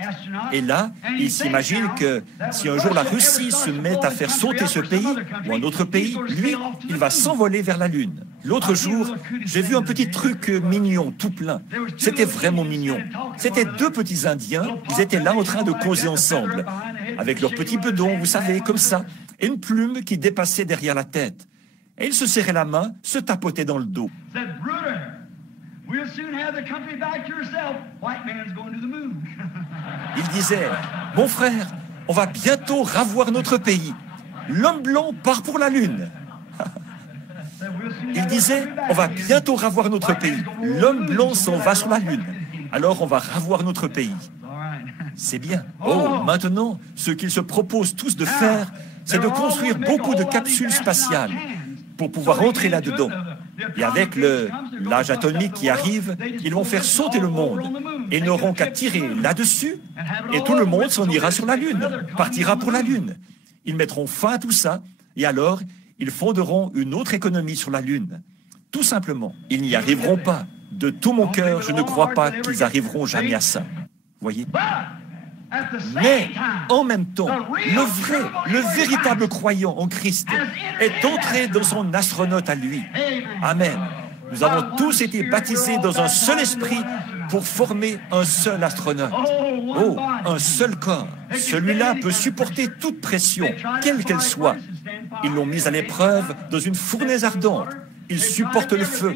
Et là, il s'imagine que si un jour la Russie se met à faire sauter ce pays, ou un autre pays, lui, il va s'envoler vers la Lune. L'autre jour, j'ai vu un petit truc mignon, tout plein. C'était vraiment mignon. C'était 2 petits Indiens, ils étaient là en train de causer ensemble, avec leurs petits bedons, vous savez, comme ça, et une plume qui dépassait derrière la tête. Et ils se serraient la main, se tapotaient dans le dos. Ils disaient, mon frère, on va bientôt ravoir notre pays. L'homme blanc part pour la Lune. Ils disaient, on va bientôt ravoir notre pays. L'homme blanc s'en va sur la Lune. Alors on va ravoir notre pays. C'est bien. Oh, maintenant, ce qu'ils se proposent tous de faire, c'est de construire beaucoup de capsules spatiales pour pouvoir entrer là-dedans. Et avec l'âge atomique qui arrive, ils vont faire sauter le monde. Et ils n'auront qu'à tirer là-dessus, et tout le monde s'en ira sur la Lune, partira pour la Lune. Ils mettront fin à tout ça, et alors, ils fonderont une autre économie sur la Lune. Tout simplement, ils n'y arriveront pas. De tout mon cœur, je ne crois pas qu'ils arriveront jamais à ça. Voyez? Mais, en même temps, le véritable croyant en Christ est entré dans son astronaute à lui. Amen. Nous avons tous été baptisés dans un seul esprit pour former un seul astronaute. Oh, un seul corps. Celui-là peut supporter toute pression, quelle qu'elle soit. Ils l'ont mis à l'épreuve dans une fournaise ardente. Il supporte le feu.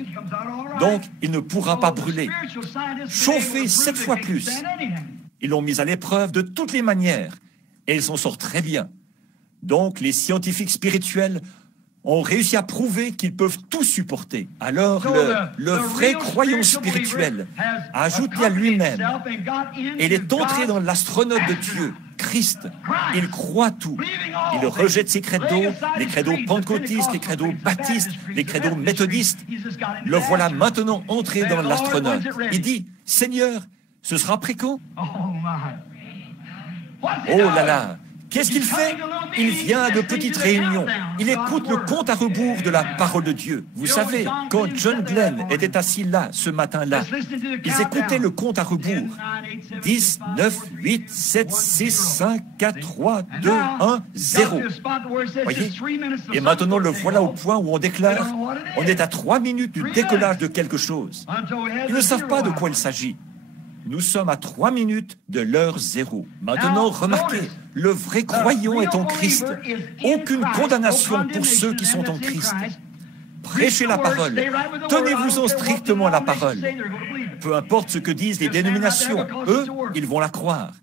Donc, il ne pourra pas brûler. Chauffer 7 fois plus. Ils l'ont mis à l'épreuve de toutes les manières. Et ils s'en sortent très bien. Donc, les scientifiques spirituels ont réussi à prouver qu'ils peuvent tout supporter. Alors, le vrai croyant spirituel a ajouté à lui-même, et il est entré dans l'astronaute de Dieu, Christ. Il croit tout. Il rejette ses credos, les credos pentecôtistes, les credos baptistes, les credos méthodistes. Le voilà maintenant entré dans l'astronaute. Il dit, Seigneur, ce sera après quand? Oh là là! Qu'est-ce qu'il fait? Il vient à de petites réunions. Il écoute le compte à rebours de la parole de Dieu. Vous savez, quand John Glenn était assis là, ce matin-là, ils écoutaient le compte à rebours. 10, 9, 8, 7, 6, 5, 4, 3, 2, 1, 0. Voyez? Et maintenant, le voilà au point où on déclare, on est à 3 minutes du décollage de quelque chose. Ils ne savent pas de quoi il s'agit. Nous sommes à 3 minutes de l'heure 0. Maintenant, remarquez, le vrai croyant est en Christ. Aucune condamnation pour ceux qui sont en Christ. Prêchez la parole. Tenez-vous-en strictement à la parole. Peu importe ce que disent les dénominations, eux, ils vont la croire.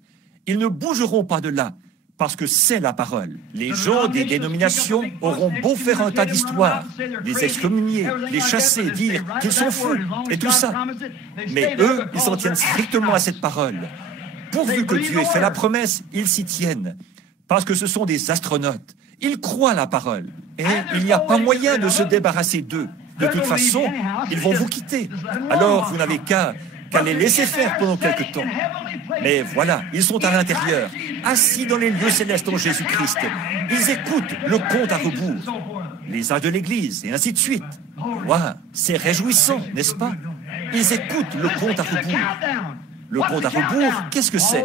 Ils ne bougeront pas de là, parce que c'est la parole. Les gens des dénominations auront beau faire un tas d'histoires, les excommunier, les chasser, dire qu'ils sont fous, et tout ça. Mais eux, ils s'en tiennent strictement à cette parole. Pourvu que Dieu ait fait la promesse, ils s'y tiennent. Parce que ce sont des astronautes. Ils croient à la parole. Et il n'y a pas moyen de se débarrasser d'eux. De toute façon, ils vont vous quitter. Alors, vous n'avez qu'à les laisser faire pendant quelque temps. Mais voilà, ils sont à l'intérieur, assis dans les lieux célestes en Jésus-Christ. Ils écoutent le compte à rebours, les âges de l'Église, et ainsi de suite. Wow, c'est réjouissant, n'est-ce pas? Ils écoutent le compte à rebours. Le compte à rebours, qu'est-ce que c'est?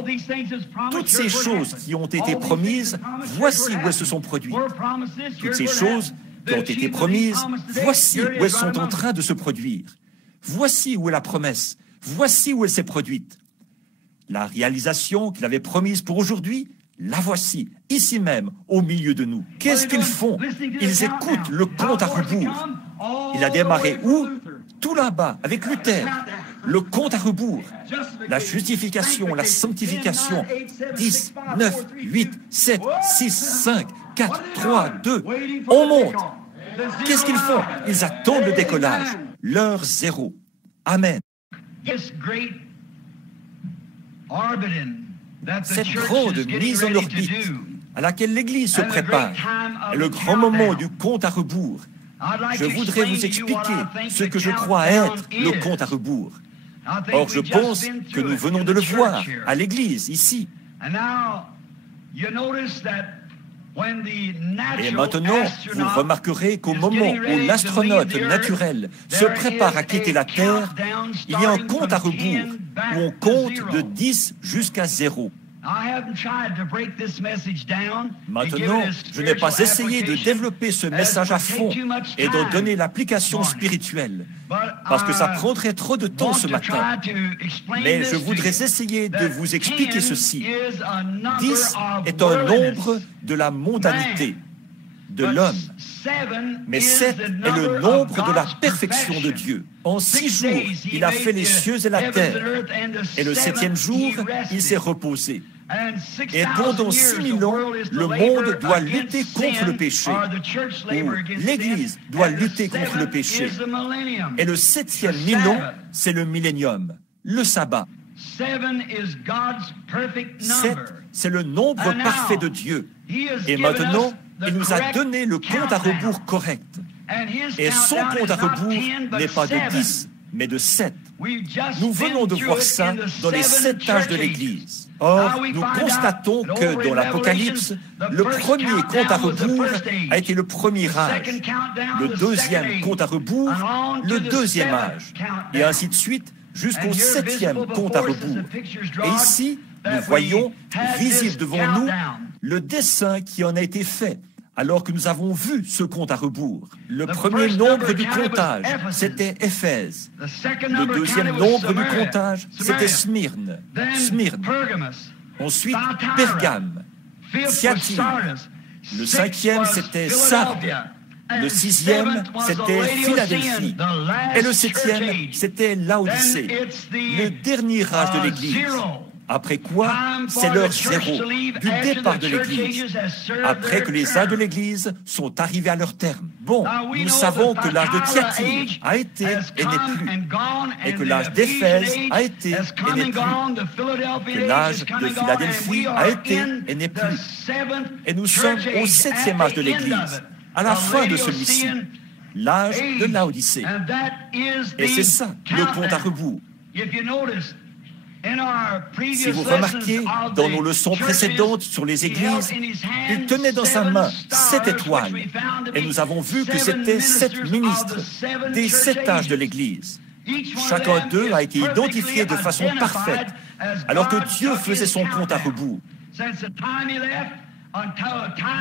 Toutes ces choses qui ont été promises, voici où elles se sont produites. Toutes ces choses qui ont été promises, voici où elles sont en train de se produire. Voici où est la promesse. Voici où elle s'est produite. La réalisation qu'il avait promise pour aujourd'hui, la voici, ici même, au milieu de nous. Qu'est-ce qu'ils font? Ils écoutent le compte à rebours. Il a démarré où? Tout là-bas, avec Luther. Le compte à rebours. La justification, la sanctification. 10, 9, 8, 7, 6, 5, 4, 3, 2. On monte. Qu'est-ce qu'ils font? Ils attendent le décollage. L'heure 0. Amen. Cette grande mise en orbite à laquelle l'Église se prépare est le grand moment du compte à rebours. Je voudrais vous expliquer ce que je crois être le compte à rebours. Or, je pense que nous venons de le voir à l'Église, ici. Et maintenant, vous remarquerez qu'au moment où l'astronaute naturel se prépare à quitter la Terre, il y a un compte à rebours où on compte de 10 jusqu'à 0. Maintenant, je n'ai pas essayé de développer ce message à fond et d'en donner l'application spirituelle, parce que ça prendrait trop de temps ce matin. Mais je voudrais essayer de vous expliquer ceci. 10 est un nombre de la mondanité. de l'homme. Mais 7 est le nombre de la perfection de Dieu. En 6 jours, il a fait les cieux et la terre. Et le 7e jour, il s'est reposé. Et pendant 6000 ans, le monde doit lutter contre le péché. Ou l'Église doit lutter contre le péché. Et le 7e millénaire, c'est le millénium, le sabbat. 7, c'est le nombre parfait de Dieu. Et maintenant, il nous a donné le compte à rebours correct. Et son compte à rebours n'est pas de 10, mais de 7. Nous venons de voir ça dans les 7 âges de l'Église. Or, nous constatons que dans l'Apocalypse, le premier compte à rebours a été le premier âge, le deuxième compte à rebours, le deuxième âge, et ainsi de suite jusqu'au 7e compte à rebours. Et ici, nous voyons, visible devant nous, le dessin qui en a été fait, alors que nous avons vu ce compte à rebours. Le premier nombre du comptage, c'était Éphèse. Le deuxième nombre du comptage, c'était Smyrne. Ensuite, Pergame, Thyatire. Le 5e, c'était Sardes. Le 6e, c'était Philadelphie. Et le 7e, c'était Laodicée. Le dernier âge de l'Église. Après quoi, c'est l'heure zéro du départ de l'Église, après que les âges de l'Église sont arrivés à leur terme. Bon, nous savons que l'âge de Thyatire a été et n'est plus, et que l'âge d'Éphèse a été et n'est plus, que l'âge de Philadelphie a été et n'est plus. Et nous sommes au 7e âge de l'Église, à la fin de celui-ci, l'âge de Laodicée. Et c'est ça, le compte à rebours. Si vous remarquez, dans nos leçons précédentes sur les églises, il tenait dans sa main 7 étoiles. Et nous avons vu que c'était 7 ministres des 7 âges de l'église. Chacun d'eux a été identifié de façon parfaite, alors que Dieu faisait son compte à rebours.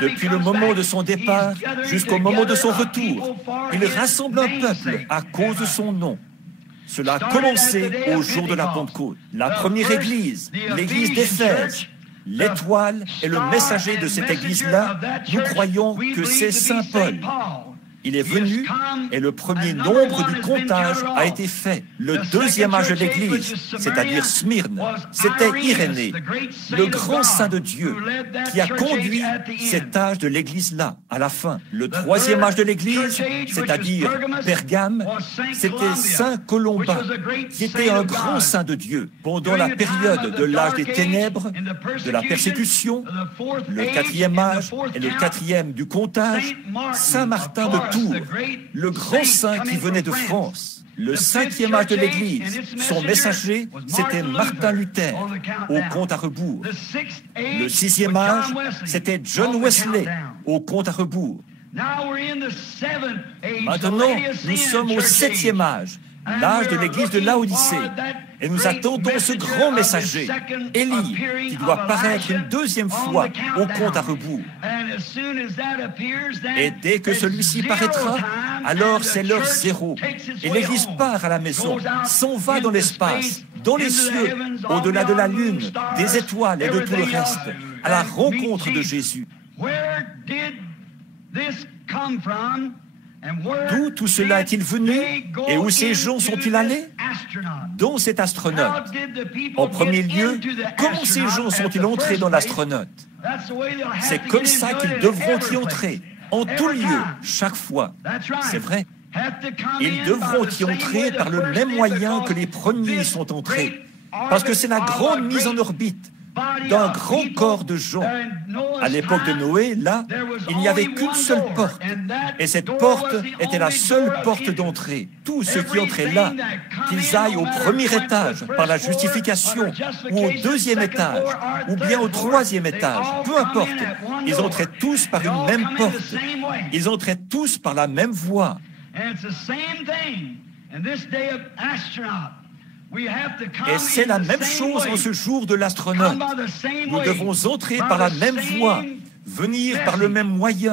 Depuis le moment de son départ jusqu'au moment de son retour, il rassemble un peuple à cause de son nom. Cela a commencé au jour de la Pentecôte. La première église, l'église d'Éphèse, l'étoile est le messager de cette église-là. Nous croyons que c'est Saint Paul. Il est venu et le premier nombre du comptage a été fait. Le deuxième âge de l'Église, c'est-à-dire Smyrne, c'était Irénée, le grand saint de Dieu, qui a conduit cet âge de l'Église-là à la fin. Le troisième âge de l'Église, c'est-à-dire Pergame, c'était Saint Colomba, qui était un grand saint de Dieu. Pendant la période de l'âge des ténèbres, de la persécution, le 4e âge et le 4e du comptage, Saint Martin de Tours, le grand saint qui venait de France. Le 5e âge de l'Église, son messager, c'était Martin Luther, au compte à rebours. Le 6e âge, c'était John Wesley, au compte à rebours. Maintenant, nous sommes au 7e âge, l'âge de l'église de Laodicée, et nous attendons ce grand messager, Élie, qui doit paraître une deuxième fois au compte à rebours. Et dès que celui-ci paraîtra, alors c'est l'heure zéro, et l'église part à la maison, s'en va dans l'espace, dans les cieux, au-delà de la lune, des étoiles et de tout le reste, à la rencontre de Jésus. D'où tout cela est-il venu et où ces gens sont-ils allés? Dont cet astronaute. En premier lieu, comment ces gens sont-ils entrés dans l'astronaute? C'est comme ça qu'ils devront y entrer, en tout lieu, chaque fois. C'est vrai. Ils devront y entrer par le même moyen que les premiers y sont entrés, parce que c'est la grande mise en orbite d'un grand corps de gens. À l'époque de Noé, là, il n'y avait qu'une seule porte, et cette porte était la seule porte d'entrée. Tous ceux qui entraient là, qu'ils aillent au premier étage par la justification, ou au deuxième étage, ou bien au troisième étage, peu importe, ils entraient tous par une même porte. Ils entraient tous par la même voie. Et c'est la même chose en ce jour de l'astronaute. Nous devons entrer par la même voie, venir par le même moyen,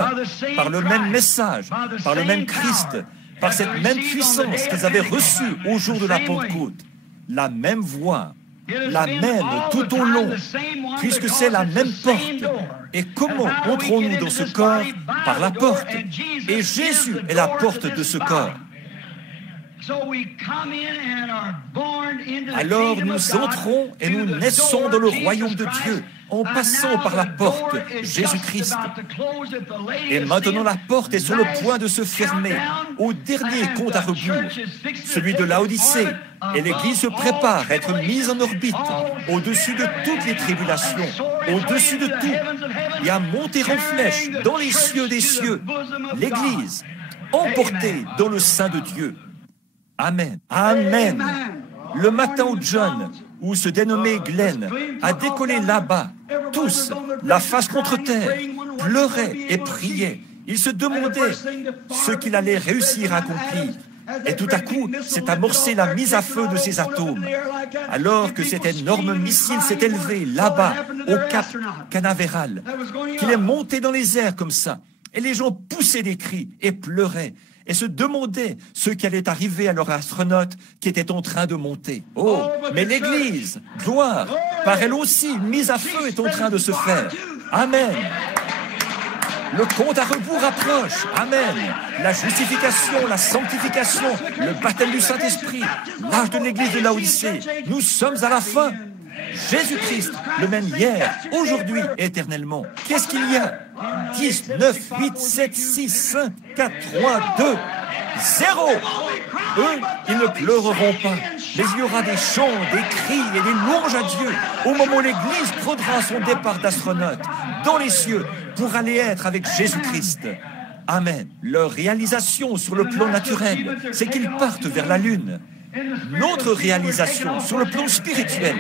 par le même message, par le même Christ, par cette même puissance qu'ils avaient reçue au jour de la Pentecôte. La même voie. la même tout au long, puisque c'est la même porte. Et comment entrons-nous dans ce corps? Par la porte. Et Jésus est la porte de ce corps. Alors nous entrons et nous naissons dans le royaume de Dieu en passant par la porte, Jésus-Christ. Et maintenant la porte est sur le point de se fermer au dernier compte à rebours, celui de Laodicée. Et l'Église se prépare à être mise en orbite au-dessus de toutes les tribulations, au-dessus de tout, et à monter en flèche dans les cieux des cieux. L'Église emportée dans le sein de Dieu. Amen. Amen. Le matin où John, ou se dénommait Glenn, a décollé là-bas, tous, la face contre terre, pleuraient et priaient. Ils se demandaient ce qu'il allait réussir à accomplir. Et tout à coup, s'est amorcée la mise à feu de ces atomes. Alors que cet énorme missile s'est élevé là-bas, au cap Canaveral, qu'il est monté dans les airs comme ça. Et les gens poussaient des cris et pleuraient et se demandaient ce qui allait arriver à leur astronaute qui était en train de monter. Oh, mais l'Église, gloire, par elle aussi, une mise à feu est en train de se faire. Amen. Le compte à rebours approche. Amen. La justification, la sanctification, le baptême du Saint-Esprit, l'âge de l'Église de Laodicée. Nous sommes à la fin. Jésus-Christ, le même hier, aujourd'hui et éternellement. Qu'est-ce qu'il y a? 10, 9, 8, 7, 6, 5, 4, 3, 2, 0. Eux, ils ne pleureront pas, mais il y aura des chants, des cris et des louanges à Dieu au moment où l'Église prendra son départ d'astronaute dans les cieux pour aller être avec Jésus-Christ. Amen. Leur réalisation sur le plan naturel, c'est qu'ils partent vers la Lune. Notre réalisation sur le plan spirituel,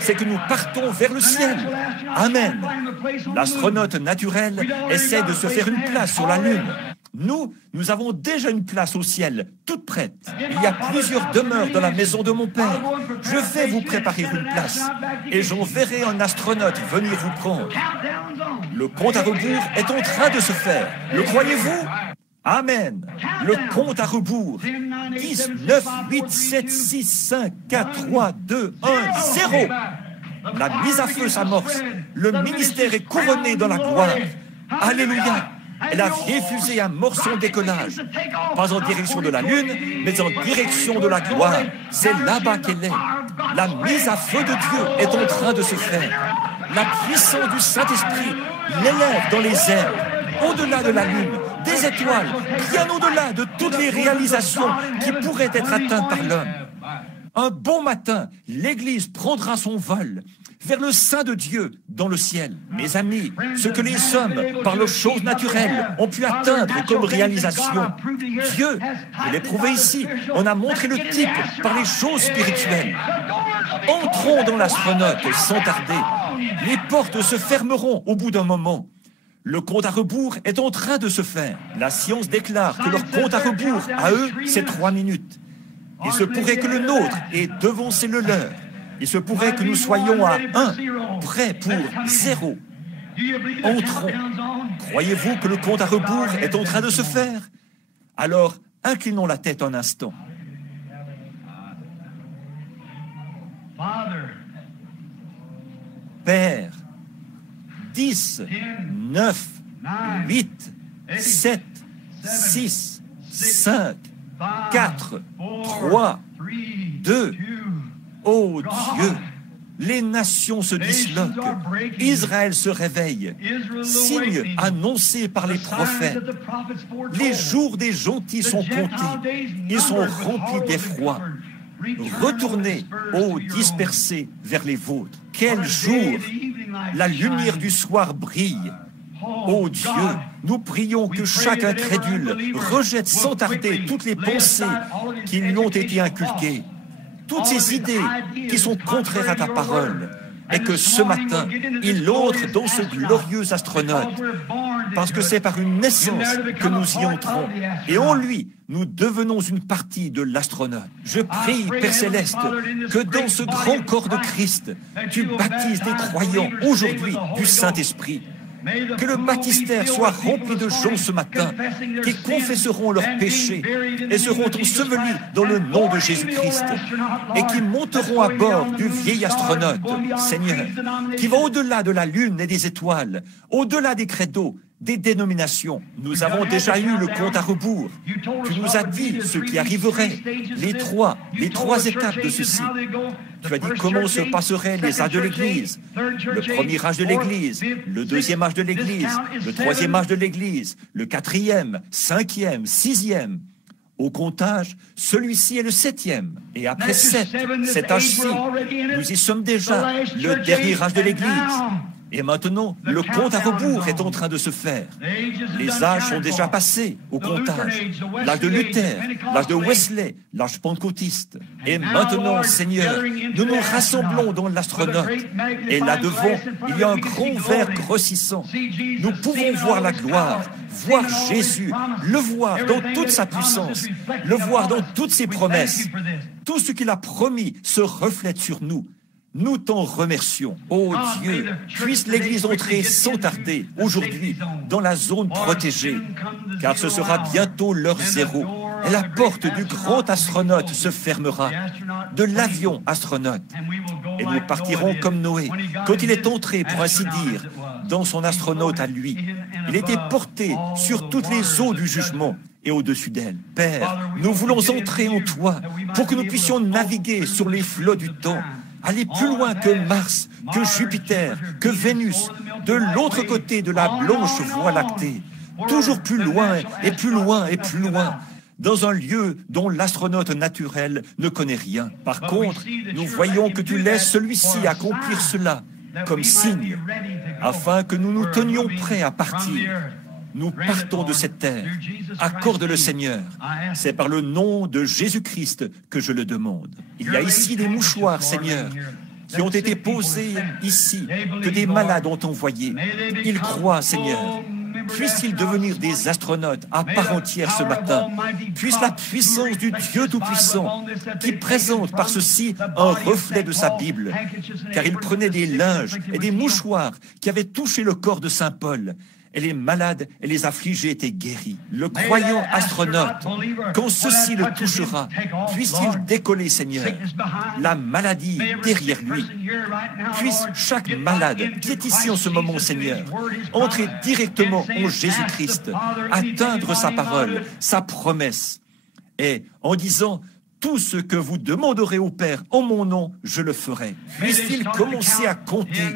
c'est que nous partons vers le ciel. Amen. L'astronaute naturel essaie de se faire une place sur la Lune. Nous avons déjà une place au ciel, toute prête. Il y a plusieurs demeures dans la maison de mon Père. Je vais vous préparer une place et j'enverrai un astronaute venir vous prendre. Le compte à rebours est en train de se faire. Le croyez-vous? Amen. Le compte à rebours. 10, 9, 8, 7, 6, 5, 4, 3, 2, 1, 0. La mise à feu s'amorce. Le ministère est couronné dans la gloire. Alléluia. Et la vieille fusée amorce son décollage. Pas en direction de la Lune, mais en direction de la gloire. C'est là-bas qu'elle est. La mise à feu de Dieu est en train de se faire. La puissance du Saint-Esprit l'élève dans les airs, au-delà de la Lune, des étoiles, bien au-delà de toutes les réalisations qui pourraient être atteintes par l'homme. Un bon matin, l'Église prendra son vol vers le sein de Dieu dans le ciel. Mes amis, ce que les hommes, par leurs choses naturelles, ont pu atteindre comme réalisation, Dieu, je l'ai prouvé ici, on a montré le type par les choses spirituelles. Entrons dans l'astronaute sans tarder. Les portes se fermeront au bout d'un moment. Le compte à rebours est en train de se faire. La science déclare que leur compte à rebours, à eux, c'est 3 minutes. Il se pourrait que le nôtre ait devancé le leur. Il se pourrait que nous soyons à 1, prêts pour 0. Entrons. Croyez-vous que le compte à rebours est en train de se faire? Alors, inclinons la tête un instant. Père, 10, 9, 8, 7, 6, 5, 4, 3, 2, oh Dieu, les nations se disloquent, Israël se réveille, signe annoncé par les prophètes. Les jours des gentils sont comptés, ils sont remplis d'effroi. Retournez, ô dispersés, vers les vôtres. Quel jour! La lumière du soir brille. Ô Dieu, nous prions que chaque incrédule rejette sans tarder toutes les pensées qui lui ont été inculquées, toutes ces idées qui sont contraires à ta parole, et que ce matin, il entre dans ce glorieux astronaute, parce que c'est par une naissance que nous y entrons, et en lui, nous devenons une partie de l'astronaute. Je prie, Père Céleste, que dans ce grand corps de Christ, tu baptises des croyants aujourd'hui du Saint-Esprit, Que le baptistère soit rempli de gens ce matin qui confesseront leurs péchés et seront ensevelis dans le nom de Jésus-Christ et qui monteront à bord du vieil astronaute, Seigneur, qui va au-delà de la lune et des étoiles, au-delà des credos, des dénominations. Nous avons déjà eu le compte à rebours. Tu nous as dit ce qui arriverait, les trois étapes de ceci. Tu as dit comment se passeraient les âges de l'Église. Le premier âge de l'Église, le deuxième âge de l'Église, le troisième âge de l'Église, le quatrième, cinquième, sixième. Au comptage, celui-ci est le septième. Et après cet âge-ci, nous y sommes déjà, le dernier âge de l'Église. Et maintenant, le compte à rebours est en train de se faire. Les âges sont déjà passés au comptage. L'âge de Luther, l'âge de Wesley, l'âge pentecôtiste. Et maintenant, Seigneur, nous nous rassemblons dans l'astronaute. Et là-devant, il y a un grand verre grossissant. Nous pouvons voir la gloire, voir Jésus, le voir dans toute sa puissance, le voir dans toutes ses promesses. Tout ce qu'il a promis se reflète sur nous. Nous t'en remercions. Oh Dieu, puisse l'Église entrer sans tarder, aujourd'hui, dans la zone protégée, car ce sera bientôt l'heure zéro. Et la porte du grand astronaute se fermera, de l'avion astronaute. Et nous partirons comme Noé. Quand il est entré, pour ainsi dire, dans son astronaute à lui, il était porté sur toutes les eaux du jugement et au-dessus d'elle. Père, nous voulons entrer en toi pour que nous puissions naviguer sur les flots du temps, aller plus loin que Mars, que Jupiter, que Vénus, de l'autre côté de la blanche voie lactée, toujours plus loin et plus loin et plus loin, dans un lieu dont l'astronaute naturel ne connaît rien. Par contre, nous voyons que tu laisses celui-ci accomplir cela comme signe, afin que nous nous tenions prêts à partir. Nous partons de cette terre. Accorde-le, Seigneur. C'est par le nom de Jésus-Christ que je le demande. Il y a ici des mouchoirs, Seigneur, qui ont été posés ici, que des malades ont envoyés. Ils croient, Seigneur. Puisse-t-il devenir des astronautes à part entière ce matin. Puisse la puissance du Dieu Tout-Puissant, qui présente par ceci un reflet de sa Bible, car il prenait des linges et des mouchoirs qui avaient touché le corps de Saint Paul, et les malades et les affligés étaient guéris. Le croyant astronaute, quand ceci le touchera, puisse-t-il décoller, Seigneur, la maladie derrière lui. Puisse chaque malade qui est ici en ce moment, Seigneur, entrer directement en Jésus-Christ, atteindre sa parole, sa promesse, et en disant: tout ce que vous demanderez au Père en mon nom, je le ferai. Puisse-t-il commencer à compter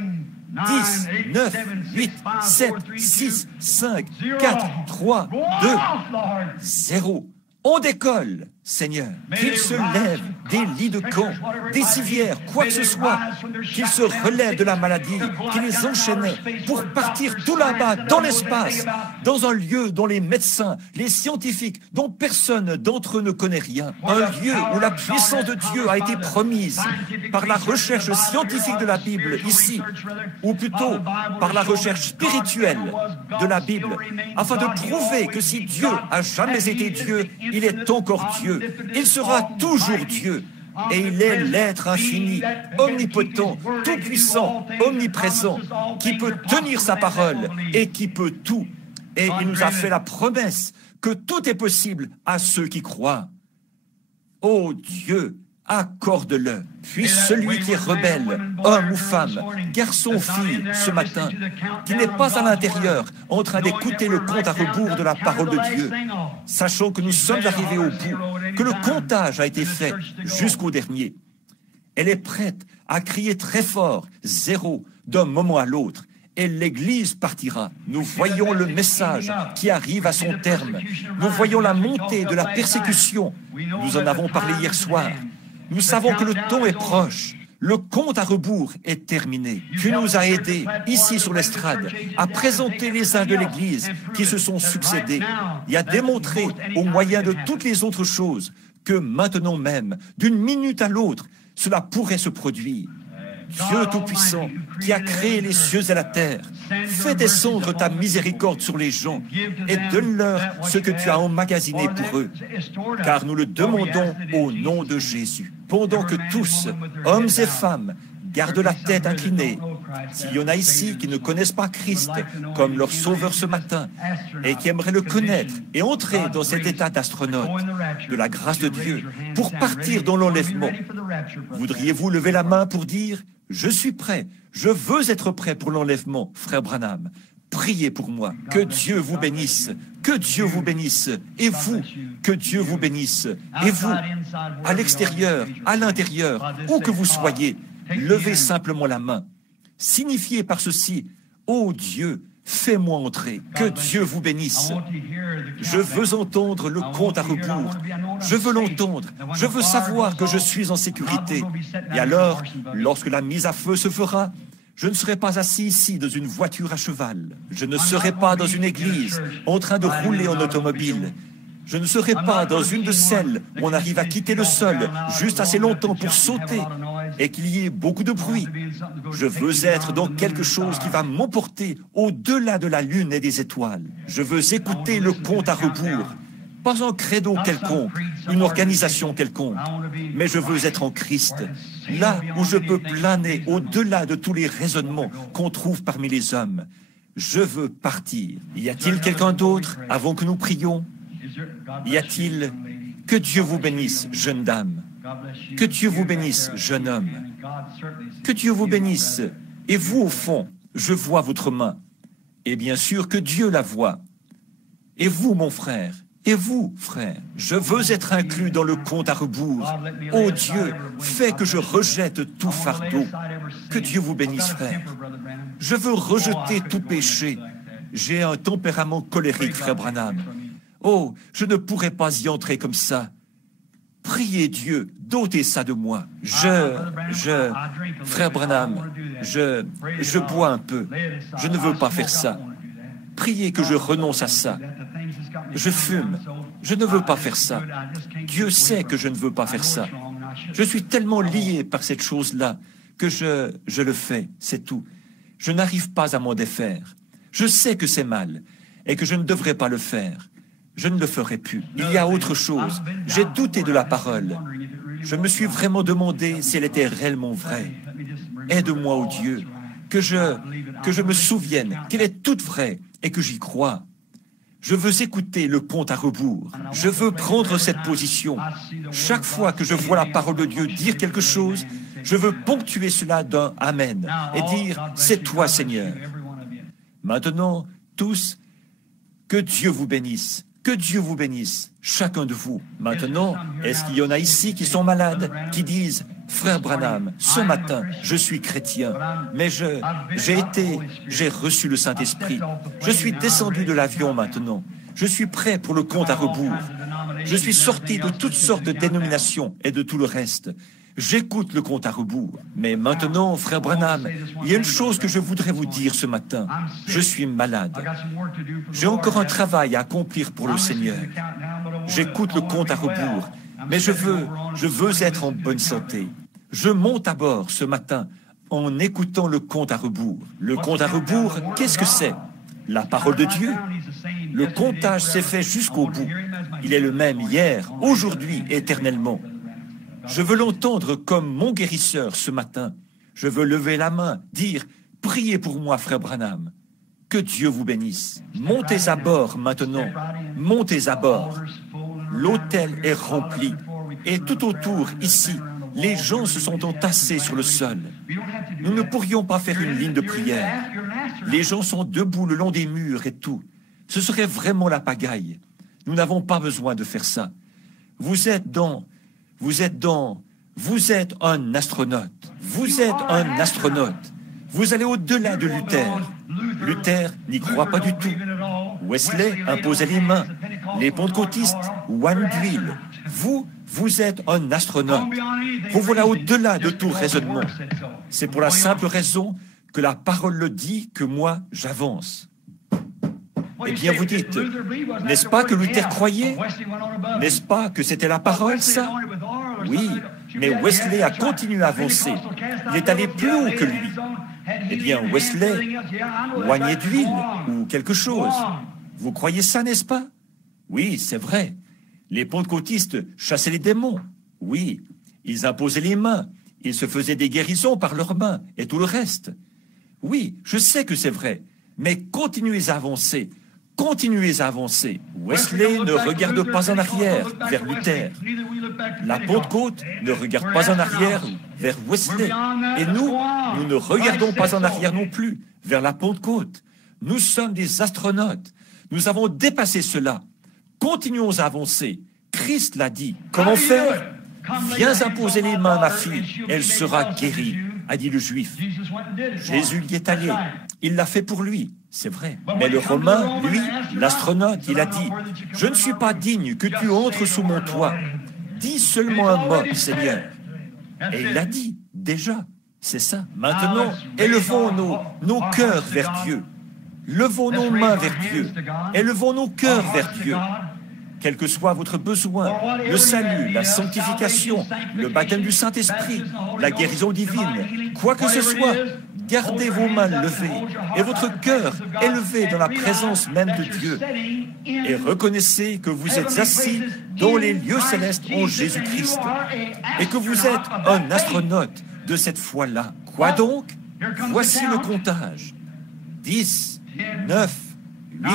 10, 9, 8, 7, 6, 5, 4, 3, 2, 0. On décolle, Seigneur. Qu'il se lève des lits de camp, des civières, quoi que ce soit, qu'il se relève de la maladie, qu'il les enchaînait pour partir tout là-bas, dans l'espace, dans un lieu dont les médecins, les scientifiques, dont personne d'entre eux ne connaît rien. Un lieu où la puissance de Dieu a été promise par la recherche scientifique de la Bible, ici, ou plutôt par la recherche spirituelle de la Bible, afin de prouver que si Dieu a jamais été Dieu, il est encore Dieu. Il sera toujours Dieu. Et il est l'être infini, omnipotent, tout-puissant, omniprésent, qui peut tenir sa parole et qui peut tout. Et il nous a fait la promesse que tout est possible à ceux qui croient. Ô Dieu, accorde-le. Puis celui qui est rebelle, homme ou femme, garçon ou fille, ce matin, qui n'est pas à l'intérieur, en train d'écouter le compte à rebours de la parole de Dieu, sachant que nous sommes arrivés au bout, que le comptage a été fait jusqu'au dernier. Elle est prête à crier très fort, 0, d'un moment à l'autre, et l'Église partira. Nous voyons le message qui arrive à son terme. Nous voyons la montée de la persécution. Nous en avons parlé hier soir. Nous savons que le temps est proche. Le compte à rebours est terminé. Tu nous as aidés, ici sur l'estrade, à présenter les âges de l'Église qui se sont succédés et à démontrer, au moyen de toutes les autres choses, que maintenant même, d'une minute à l'autre, cela pourrait se produire. Dieu Tout-Puissant, qui a créé les cieux et la terre, fais descendre ta miséricorde sur les gens et donne-leur ce que tu as emmagasiné pour eux, car nous le demandons au nom de Jésus. Pendant que tous, hommes et femmes, gardent la tête inclinée, S'il y en a ici qui ne connaissent pas Christ comme leur sauveur ce matin et qui aimeraient le connaître et entrer dans cet état d'astronaute de la grâce de Dieu pour partir dans l'enlèvement, voudriez-vous lever la main pour dire « Je suis prêt, je veux être prêt pour l'enlèvement, frère Branham ». Priez pour moi. Que Dieu vous bénisse. Que Dieu vous bénisse. Et vous, que Dieu vous bénisse. Et vous, à l'extérieur, à l'intérieur, où que vous soyez, levez simplement la main. Signifiez par ceci, ô Dieu, fais-moi entrer. Que Dieu vous bénisse. Je veux entendre le compte à rebours. Je veux l'entendre. Je veux savoir que je suis en sécurité. Et alors, lorsque la mise à feu se fera, je ne serai pas assis ici dans une voiture à cheval. Je ne serai pas dans une église en train de rouler en automobile. Je ne serai pas dans une de celles où on arrive à quitter le sol juste assez longtemps pour sauter et qu'il y ait beaucoup de bruit. Je veux être dans quelque chose qui va m'emporter au-delà de la lune et des étoiles. Je veux écouter le compte à rebours. Pas un credo quelconque, une organisation quelconque, mais je veux être en Christ, là où je peux planer au-delà de tous les raisonnements qu'on trouve parmi les hommes. Je veux partir. Y a-t-il quelqu'un d'autre avant que nous prions? Y a-t-il? Que Dieu vous bénisse, jeune dame. Que Dieu vous bénisse, jeune homme. Que Dieu vous bénisse. Et vous, au fond, je vois votre main. Et bien sûr que Dieu la voit. Et vous, mon frère, et vous, frère, je veux être inclus dans le compte à rebours. Oh Dieu, fais que je rejette tout fardeau. Que Dieu vous bénisse, frère. Je veux rejeter tout péché. J'ai un tempérament colérique, frère Branham. Oh, je ne pourrais pas y entrer comme ça. Priez Dieu, d'ôter ça de moi. Frère Branham, je bois un peu. Je ne veux pas faire ça. Priez que je renonce à ça. Je fume. Je ne veux pas faire ça. Dieu sait que je ne veux pas faire ça. Je suis tellement lié par cette chose-là que je le fais, c'est tout. Je n'arrive pas à m'en défaire. Je sais que c'est mal et que je ne devrais pas le faire. Je ne le ferai plus. Il y a autre chose. J'ai douté de la parole. Je me suis vraiment demandé si elle était réellement vraie. Aide-moi, ô Dieu, que je me souvienne qu'elle est toute vraie et que j'y crois. Je veux écouter le compte à rebours. Je veux prendre cette position. Chaque fois que je vois la parole de Dieu dire quelque chose, je veux ponctuer cela d'un Amen et dire « C'est toi, Seigneur ». Maintenant, tous, que Dieu vous bénisse. Que Dieu vous bénisse, chacun de vous. Maintenant, est-ce qu'il y en a ici qui sont malades, qui disent « Frère Branham, ce matin, je suis chrétien, mais j'ai reçu le Saint-Esprit. Je suis descendu de l'avion maintenant. Je suis prêt pour le compte à rebours. Je suis sorti de toutes sortes de dénominations et de tout le reste. J'écoute le compte à rebours. Mais maintenant, frère Branham, il y a une chose que je voudrais vous dire ce matin. Je suis malade. J'ai encore un travail à accomplir pour le Seigneur. J'écoute le compte à rebours, mais je veux être en bonne santé. Je monte à bord ce matin en écoutant le compte à rebours. Le compte à rebours, qu'est-ce que c'est? La parole de Dieu. Le comptage s'est fait jusqu'au bout. Il est le même hier, aujourd'hui, éternellement. Je veux l'entendre comme mon guérisseur ce matin. Je veux lever la main, dire « Priez pour moi, frère Branham ». Que Dieu vous bénisse. Montez à bord maintenant. Montez à bord. L'hôtel est rempli. Et tout autour, ici, les gens se sont entassés sur le sol. Nous ne pourrions pas faire une ligne de prière. Les gens sont debout le long des murs et tout. Ce serait vraiment la pagaille. Nous n'avons pas besoin de faire ça. Vous êtes un astronaute. Vous êtes un astronaute. Vous allez au-delà de Luther. Luther n'y croit pas du tout. Wesley imposait les mains. Les pentecôtistes, one d'huile. Vous êtes un astronaute. Vous voilà au-delà de tout raisonnement. C'est pour la simple raison que la parole le dit que moi, j'avance. Eh bien, vous dites, n'est-ce pas que Luther croyait? N'est-ce pas que c'était la parole, ça? Oui, mais Wesley a continué à avancer. Il est allé plus haut que lui. Eh bien, Wesley, oignait d'huile ou quelque chose. Vous croyez ça, n'est-ce pas? Oui, c'est vrai. Les pentecôtistes chassaient les démons. Oui, ils imposaient les mains. Ils se faisaient des guérisons par leurs mains et tout le reste. Oui, je sais que c'est vrai, mais continuez à avancer. Continuez à avancer. Wesley ne regarde pas en arrière vers Luther. La Pentecôte ne regarde pas en arrière vers Wesley. Et nous ne regardons pas en arrière non plus vers la Pentecôte. Nous sommes des astronautes. Nous avons dépassé cela. Continuons à avancer. Christ l'a dit. Comment faire? Viens imposer les mains à ma fille, elle sera guérie, a dit le Juif. Jésus y est allé. Il l'a fait pour lui, c'est vrai. Mais le Romain, lui, l'astronaute, il a dit, « Je ne suis pas digne que tu entres sous mon toit. Dis seulement un mot, Seigneur. » Et il l'a dit, déjà, c'est ça. Maintenant, élevons nos cœurs vers Dieu. Levons nos mains vers Dieu. Élevons nos cœurs vers Dieu. Quel que soit votre besoin, le salut, la sanctification, le baptême du Saint-Esprit, la guérison divine, quoi que ce soit, gardez vos mains levées et votre cœur élevé dans la présence même de Dieu et reconnaissez que vous êtes assis dans les lieux célestes en Jésus-Christ et que vous êtes un astronaute de cette foi-là. Quoi donc? Voici le comptage. 10, 9, 8,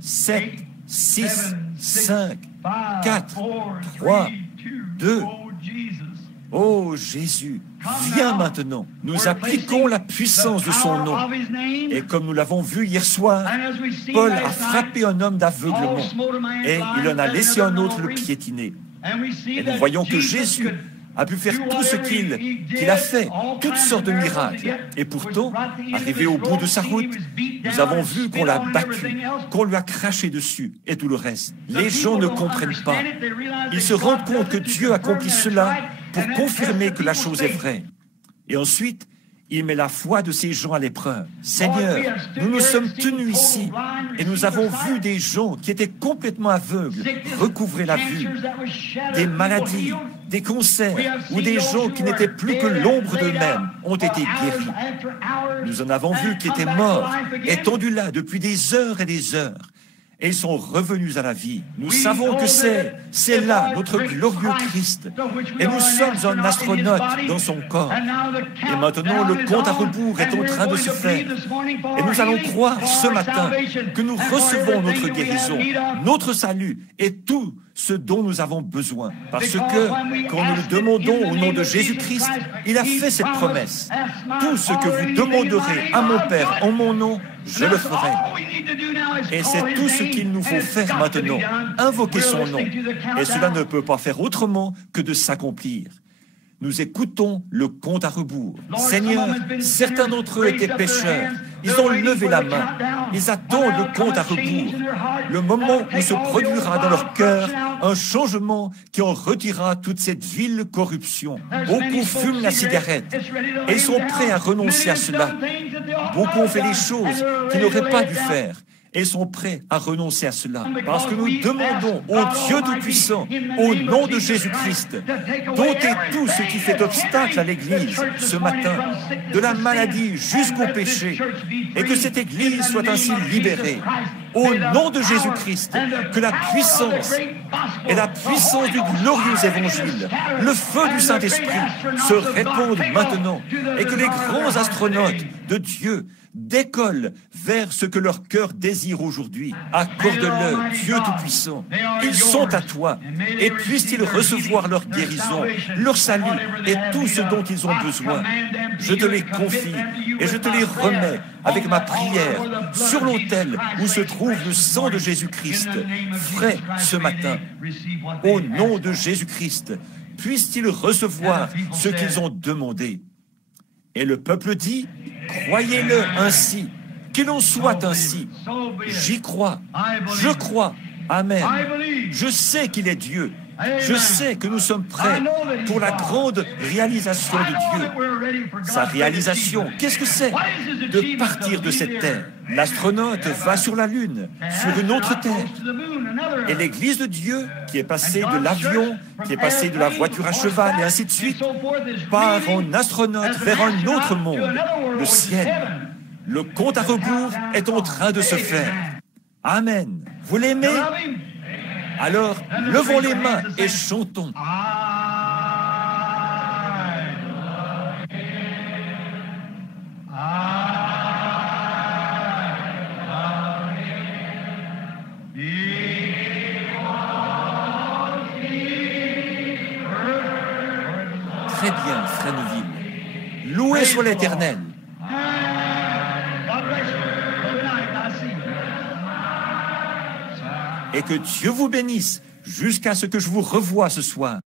7, 6, 5, 4, 3, 2. Oh Jésus, viens maintenant. Nous appliquons la puissance de son nom. Et comme nous l'avons vu hier soir, Paul a frappé un homme d'aveuglement et il en a laissé un autre le piétiner. Et nous voyons que Jésus a pu faire tout ce qu'il a fait, toutes sortes de miracles. Et pourtant, arrivé au bout de sa route, nous avons vu qu'on l'a battu, qu'on lui a craché dessus et tout le reste. Les gens ne comprennent pas. Ils se rendent compte que Dieu accomplit cela pour confirmer que la chose est vraie. Et ensuite, il met la foi de ces gens à l'épreuve. Seigneur, nous nous sommes tenus ici et nous avons vu des gens qui étaient complètement aveugles recouvrer la vue, des maladies, des cancers ou des gens qui n'étaient plus que l'ombre d'eux-mêmes ont été guéris. Nous en avons vu qui étaient morts, étendus là depuis des heures et des heures. Et ils sont revenus à la vie. Nous savons que c'est là notre glorieux Christ. Et nous sommes un astronaute dans son corps. Et maintenant, le compte à rebours est en train de se faire. Et nous allons croire ce matin que nous recevons notre guérison, notre salut et tout ce dont nous avons besoin. Parce que quand nous le demandons au nom de Jésus-Christ, il a fait cette promesse. Tout ce que vous demanderez à mon Père en mon nom, je le ferai. Et c'est tout ce qu'il nous faut faire maintenant. Invoquer son nom. Et cela ne peut pas faire autrement que de s'accomplir. Nous écoutons le compte à rebours. Seigneur, certains d'entre eux étaient pécheurs. Ils ont levé la main. Ils attendent le compte à rebours. Le moment où se produira dans leur cœur un changement qui en retirera toute cette vile corruption. Beaucoup fument la cigarette et ils sont prêts à renoncer à cela. Beaucoup ont fait des choses qu'ils n'auraient pas dû faire. Et sont prêts à renoncer à cela. Parce que nous demandons au Dieu Tout-Puissant, au nom de Jésus-Christ, d'ôter tout ce qui fait obstacle à l'Église ce matin, de la maladie jusqu'au péché, et que cette Église soit ainsi libérée. Au nom de Jésus-Christ, que la puissance et la puissance du glorieux Évangile, le feu du Saint-Esprit, se répandent maintenant, et que les grands astronautes de Dieu décollent vers ce que leur cœur désire aujourd'hui. Accorde-le, Dieu Tout-Puissant. Ils sont à toi, et puissent-ils recevoir leur guérison, leur salut et tout ce dont ils ont besoin. Je te les confie et je te les remets avec ma prière sur l'autel où se trouve le sang de Jésus-Christ, frais ce matin. Au nom de Jésus-Christ, puissent-ils recevoir ce qu'ils ont demandé. Et le peuple dit, croyez-le ainsi, qu'il en soit ainsi. J'y crois, je crois, amen. Je sais qu'il est Dieu. Je sais que nous sommes prêts pour la grande réalisation de Dieu. Sa réalisation, qu'est-ce que c'est? De partir de cette terre. L'astronaute va sur la Lune, sur une autre terre. Et l'Église de Dieu, qui est passée de l'avion, qui est passée de la voiture à cheval, et ainsi de suite, part en astronaute vers un autre monde, le ciel. Le compte à rebours est en train de se faire. Amen. Vous l'aimez? Alors, levons les mains et chantons. I Très bien, frère Neuville. Loué soit l'Éternel. Et que Dieu vous bénisse jusqu'à ce que je vous revoie ce soir.